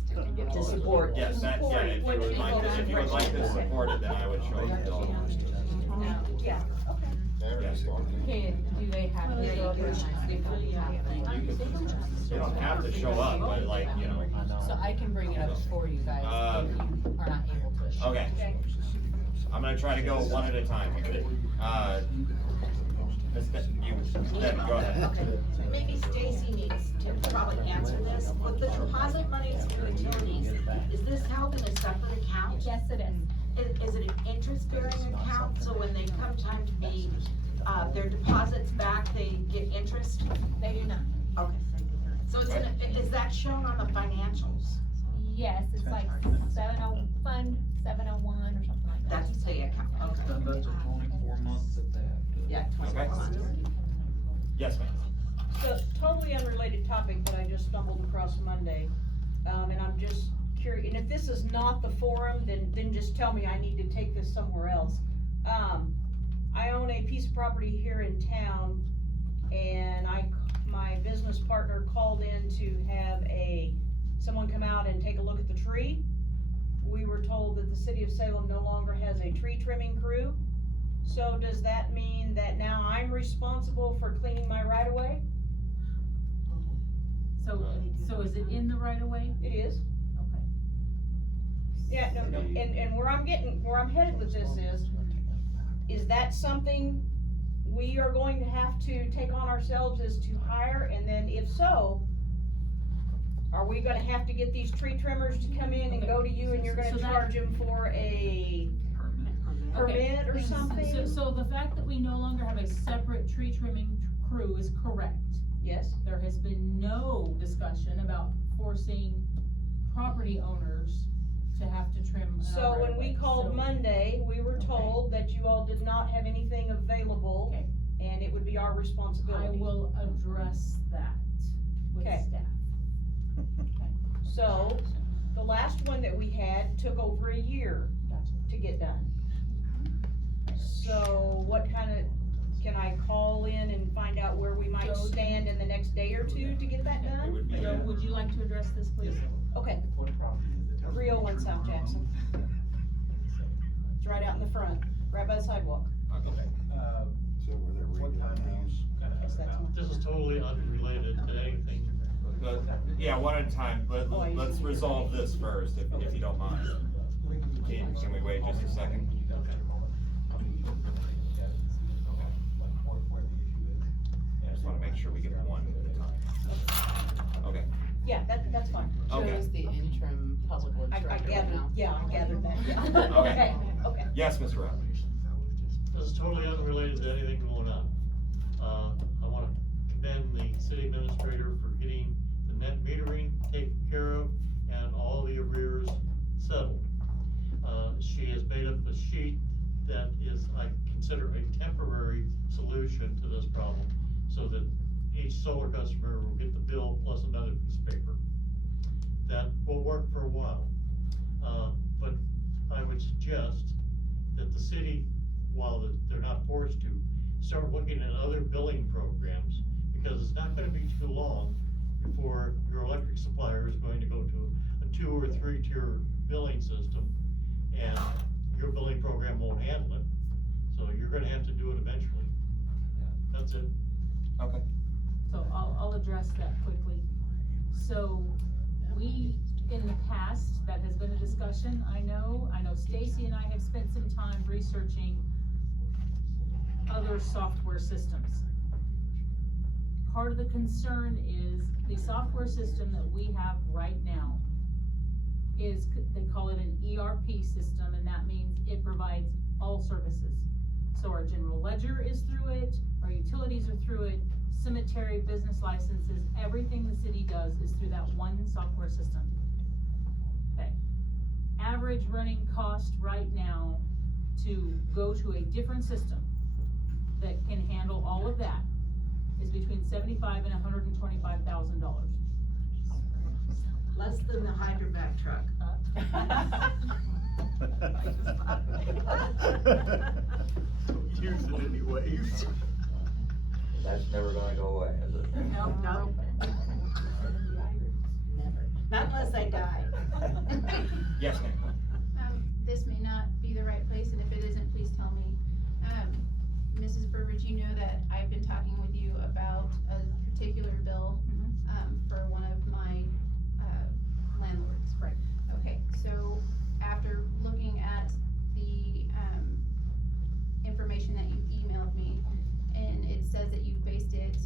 to support. Yes, yeah, if you would like to support it, then I would show up to all. Yeah, Yes. Do they have to show up or You don't have to show up, but like, you know. So I can bring it up for you guys if you are not able to. Okay. I'm gonna try to go one at a time. Go ahead. Okay, maybe Stacy needs to probably answer this. With the deposit monies for utilities, is this held in a separate account? Yes, it is. Is it an interest-bearing account, so when they come time to be, their deposits back, they get interest? They do not. Okay. So is that shown on the financials? Yes, it's like Fund 701 or something like that. That's the account, okay. then that's a 24 months at that. Yeah, 24 Okay. months. Yes, ma'am. so totally unrelated topic that I just stumbled across Monday. And I'm just curious, and if this is not the forum, then just tell me I need to take this somewhere else. I own a piece of property here in town, and my business partner called in to have someone come out and take a look at the tree. We were told that the city of Salem no longer has a tree trimming crew. So does that mean that now I'm responsible for cleaning my right of way? So is it in the right of way? It is. Okay. Yeah, no, and where I'm headed with this is that something we are going to have to take on ourselves as to hire, and then if so, are we gonna have to get these tree trimmers to come in and go to you and you're So gonna that- charge them for a permit or something? So the fact that we no longer have a separate tree trimming crew is correct. Yes, There has been no discussion about forcing property owners to have to trim another So when we right-of-way. called So- Monday, we were Okay. told that you all did not have anything available. Okay. And it would be our responsibility. I will address that with Okay. staff. So, the last one that we had took over a year to get done. So what can I call in and find out where we might Joe, stand in the next day or two to get that It done? would be, Joe, would you like to address this, please? Okay, 301 South Jackson. It's right out in the front, right by the sidewalk. okay. So where they're What time redoing the do house. you gotta have Yes, it that's out? one. This is totally unrelated to anything. But, yeah, one at a time, let's resolve this first, if you don't mind. Can we wait just a second? I just wanna make sure we get one at a time. Okay, Yeah, that's fine. okay. Joe's the interim public works I director right gathered, now. yeah, I gathered that, yeah. Okay. Okay. Yes, Mr. Rapp? This is totally unrelated to anything going on. I wanna commend the city administrator for getting the net metering taken care of and all the arrears settled. She has made up a sheet that is, I consider, a temporary solution to this problem, so that each solar customer will get the bill plus another piece of paper. That will work for a while. But I would suggest that the city, while they're not forced to, start looking at other billing programs, because it's not gonna be too long before your electric supplier is going to go to a 2 or 3 tier billing system, and your billing program won't handle it, so you're gonna have to do it eventually. That's it. Okay. So I'll address that quickly. So we, in the past, that has been a discussion, I know Stacy and I have spent some time researching other software systems. Part of the concern is the software system that we have right now is, they call it an ERP system, and that means it provides all services. So our general ledger is through it, our utilities are through it, cemetery, business licenses, everything the city does is through that one software system. Okay. Average running cost right now to go to a different system that can handle all of that is between $75,000 and $125,000. Less than the hydrovac truck. Use it anyways. That's never gonna go away, is it? No. Never. Not unless I die. Yes, ma'am. This may not be the right place, and if it isn't, please tell me. Mrs. Burbidge, you know that I've been talking with you about a particular bill, for one of my, landlords. Right. Okay, so after looking at the, information that you emailed me, and it says that you based it,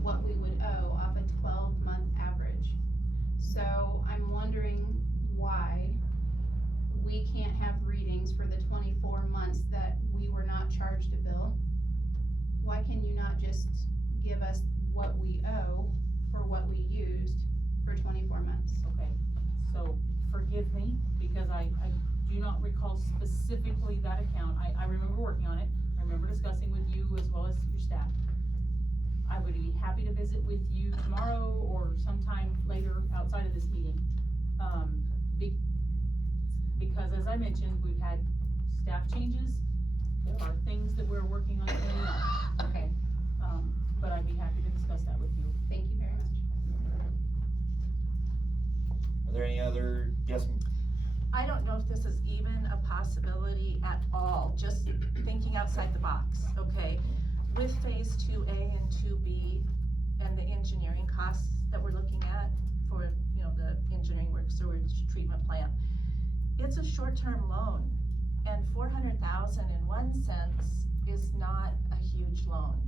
what we would owe off a 12-month average. So I'm wondering why we can't have readings for the 24 months that we were not charged a bill. Why can you not just give us what we owe for what we used for 24 months? Okay, so forgive me, because I do not recall specifically that account. I remember working on it, I remember discussing with you as well as your staff. I would be happy to visit with you tomorrow or sometime later outside of this meeting. Because as I mentioned, we've had staff changes, there are things that we're working on cleaning up, okay? But I'd be happy to discuss that with you. Thank you very much. Are there any other, yes, I don't know if this is even a possibility at all, just thinking outside the box, okay? With phase 2A and 2B and the engineering costs that we're looking at for, the engineering work sewage treatment plant, it's a short-term loan, and 400,000 in one sense is not a huge loan.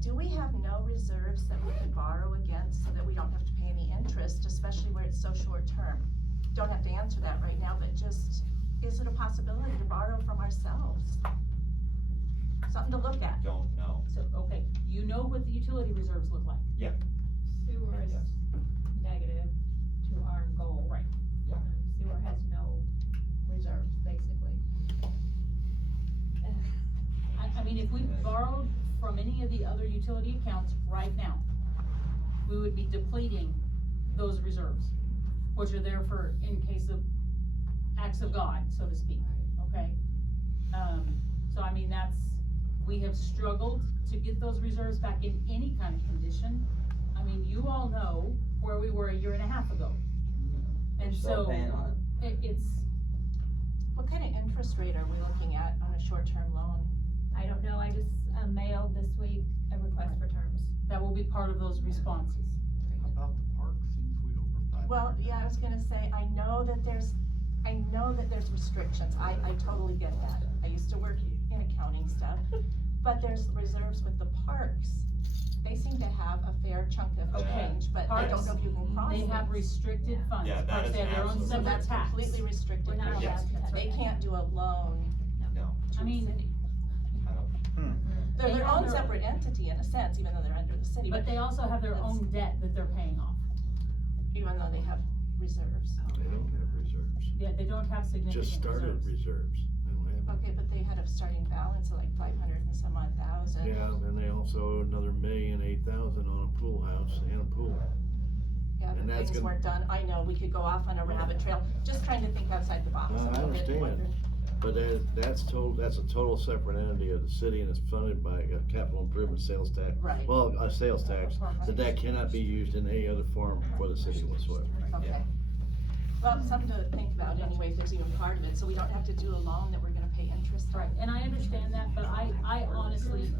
Do we have no reserves that we could borrow against so that we don't have to pay any interest, especially where it's so short-term? Don't have to answer that right now, but just, is it a possibility to borrow from ourselves? Something to look at. don't know. So, okay, you know what the utility reserves look like? Sewer is negative to our goal. Right. Sewer has no reserves, basically. I mean, if we borrowed from any of the other utility accounts right now, we would be depleting those reserves, which are there for, in case of acts of God, so to speak, okay? So I mean, we have struggled to get those reserves back in any kind of condition. I mean, you all know where we were a year and a half ago. And Still so, paying on it. it's, What kind of interest rate are we looking at on a short-term loan? I don't know, I just mailed this week a request for terms. that will be part of those responses. How about the park, seems we over Well, yeah, I was gonna say, I know that there's restrictions, I totally get that. I used to work in accounting stuff, but there's reserves with the parks. They seem to have a fair chunk of Okay. change, but I don't know if you can cross They it. have restricted funds, Yeah, that parks, is they have their own absolutely- So separate that's tax. completely restricted. We're not allowed Yes. to touch They that. can't do a loan No. to I the mean, city. I don't. They're They their have own their- separate entity in a sense, even though they're under the city, but they also have their That's- own debt that they're paying off. even though they have reserves. They don't have reserves. Yeah, they don't have significant Just started reserves. reserves. They don't have. Okay, but they had a starting balance of like 500 and some odd thousand. Yeah, and they also owe another $1,008,000 on a pool house and a pool. Yeah, And but that's things gonna- weren't done. I know, we could go off on a rabbit trail, just trying to think outside the box a I little bit. understand, but that's a total separate entity of the city and it's funded by a capital improvement sales tax. Right. Well, a sales tax, that cannot be used in any other form for the city whatsoever. Okay. Well, something to think about anyway, if there's even part of it, so we don't have to do a loan that we're gonna pay interest on. Right, and I understand that, but I honestly,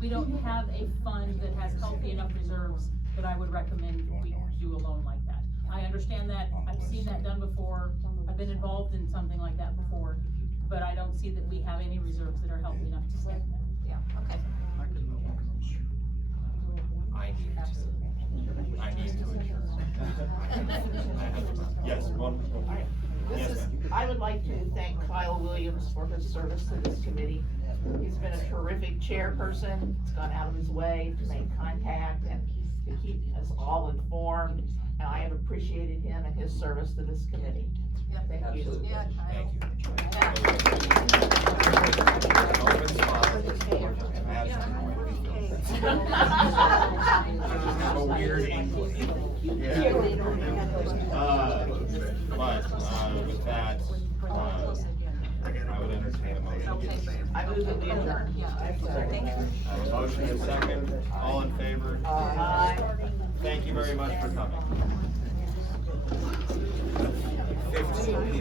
we don't have a fund that has healthy enough reserves that I would recommend we do a loan like that. I understand that, I've seen that done before, I've been involved in something like that before, but I don't see that we have any reserves that are healthy enough to stand that. Yeah, okay. I need to adjourn. Yes, one. Yes, ma'am. I would like to thank Kyle Williams for his service to this committee. He's been a terrific chairperson, he's gone out of his way to make contact and to keep us all informed, and I have appreciated him and his service to this committee. Yeah, Thank you. Absolutely. Yeah, Kyle. Open spot. Have a weird English. Yeah. But, with that, I would entertain a motion. I move that we adjourn. Yeah, thank you. I have a motion and a second, all in favor? Aye. Thank you very much for coming. 15 people.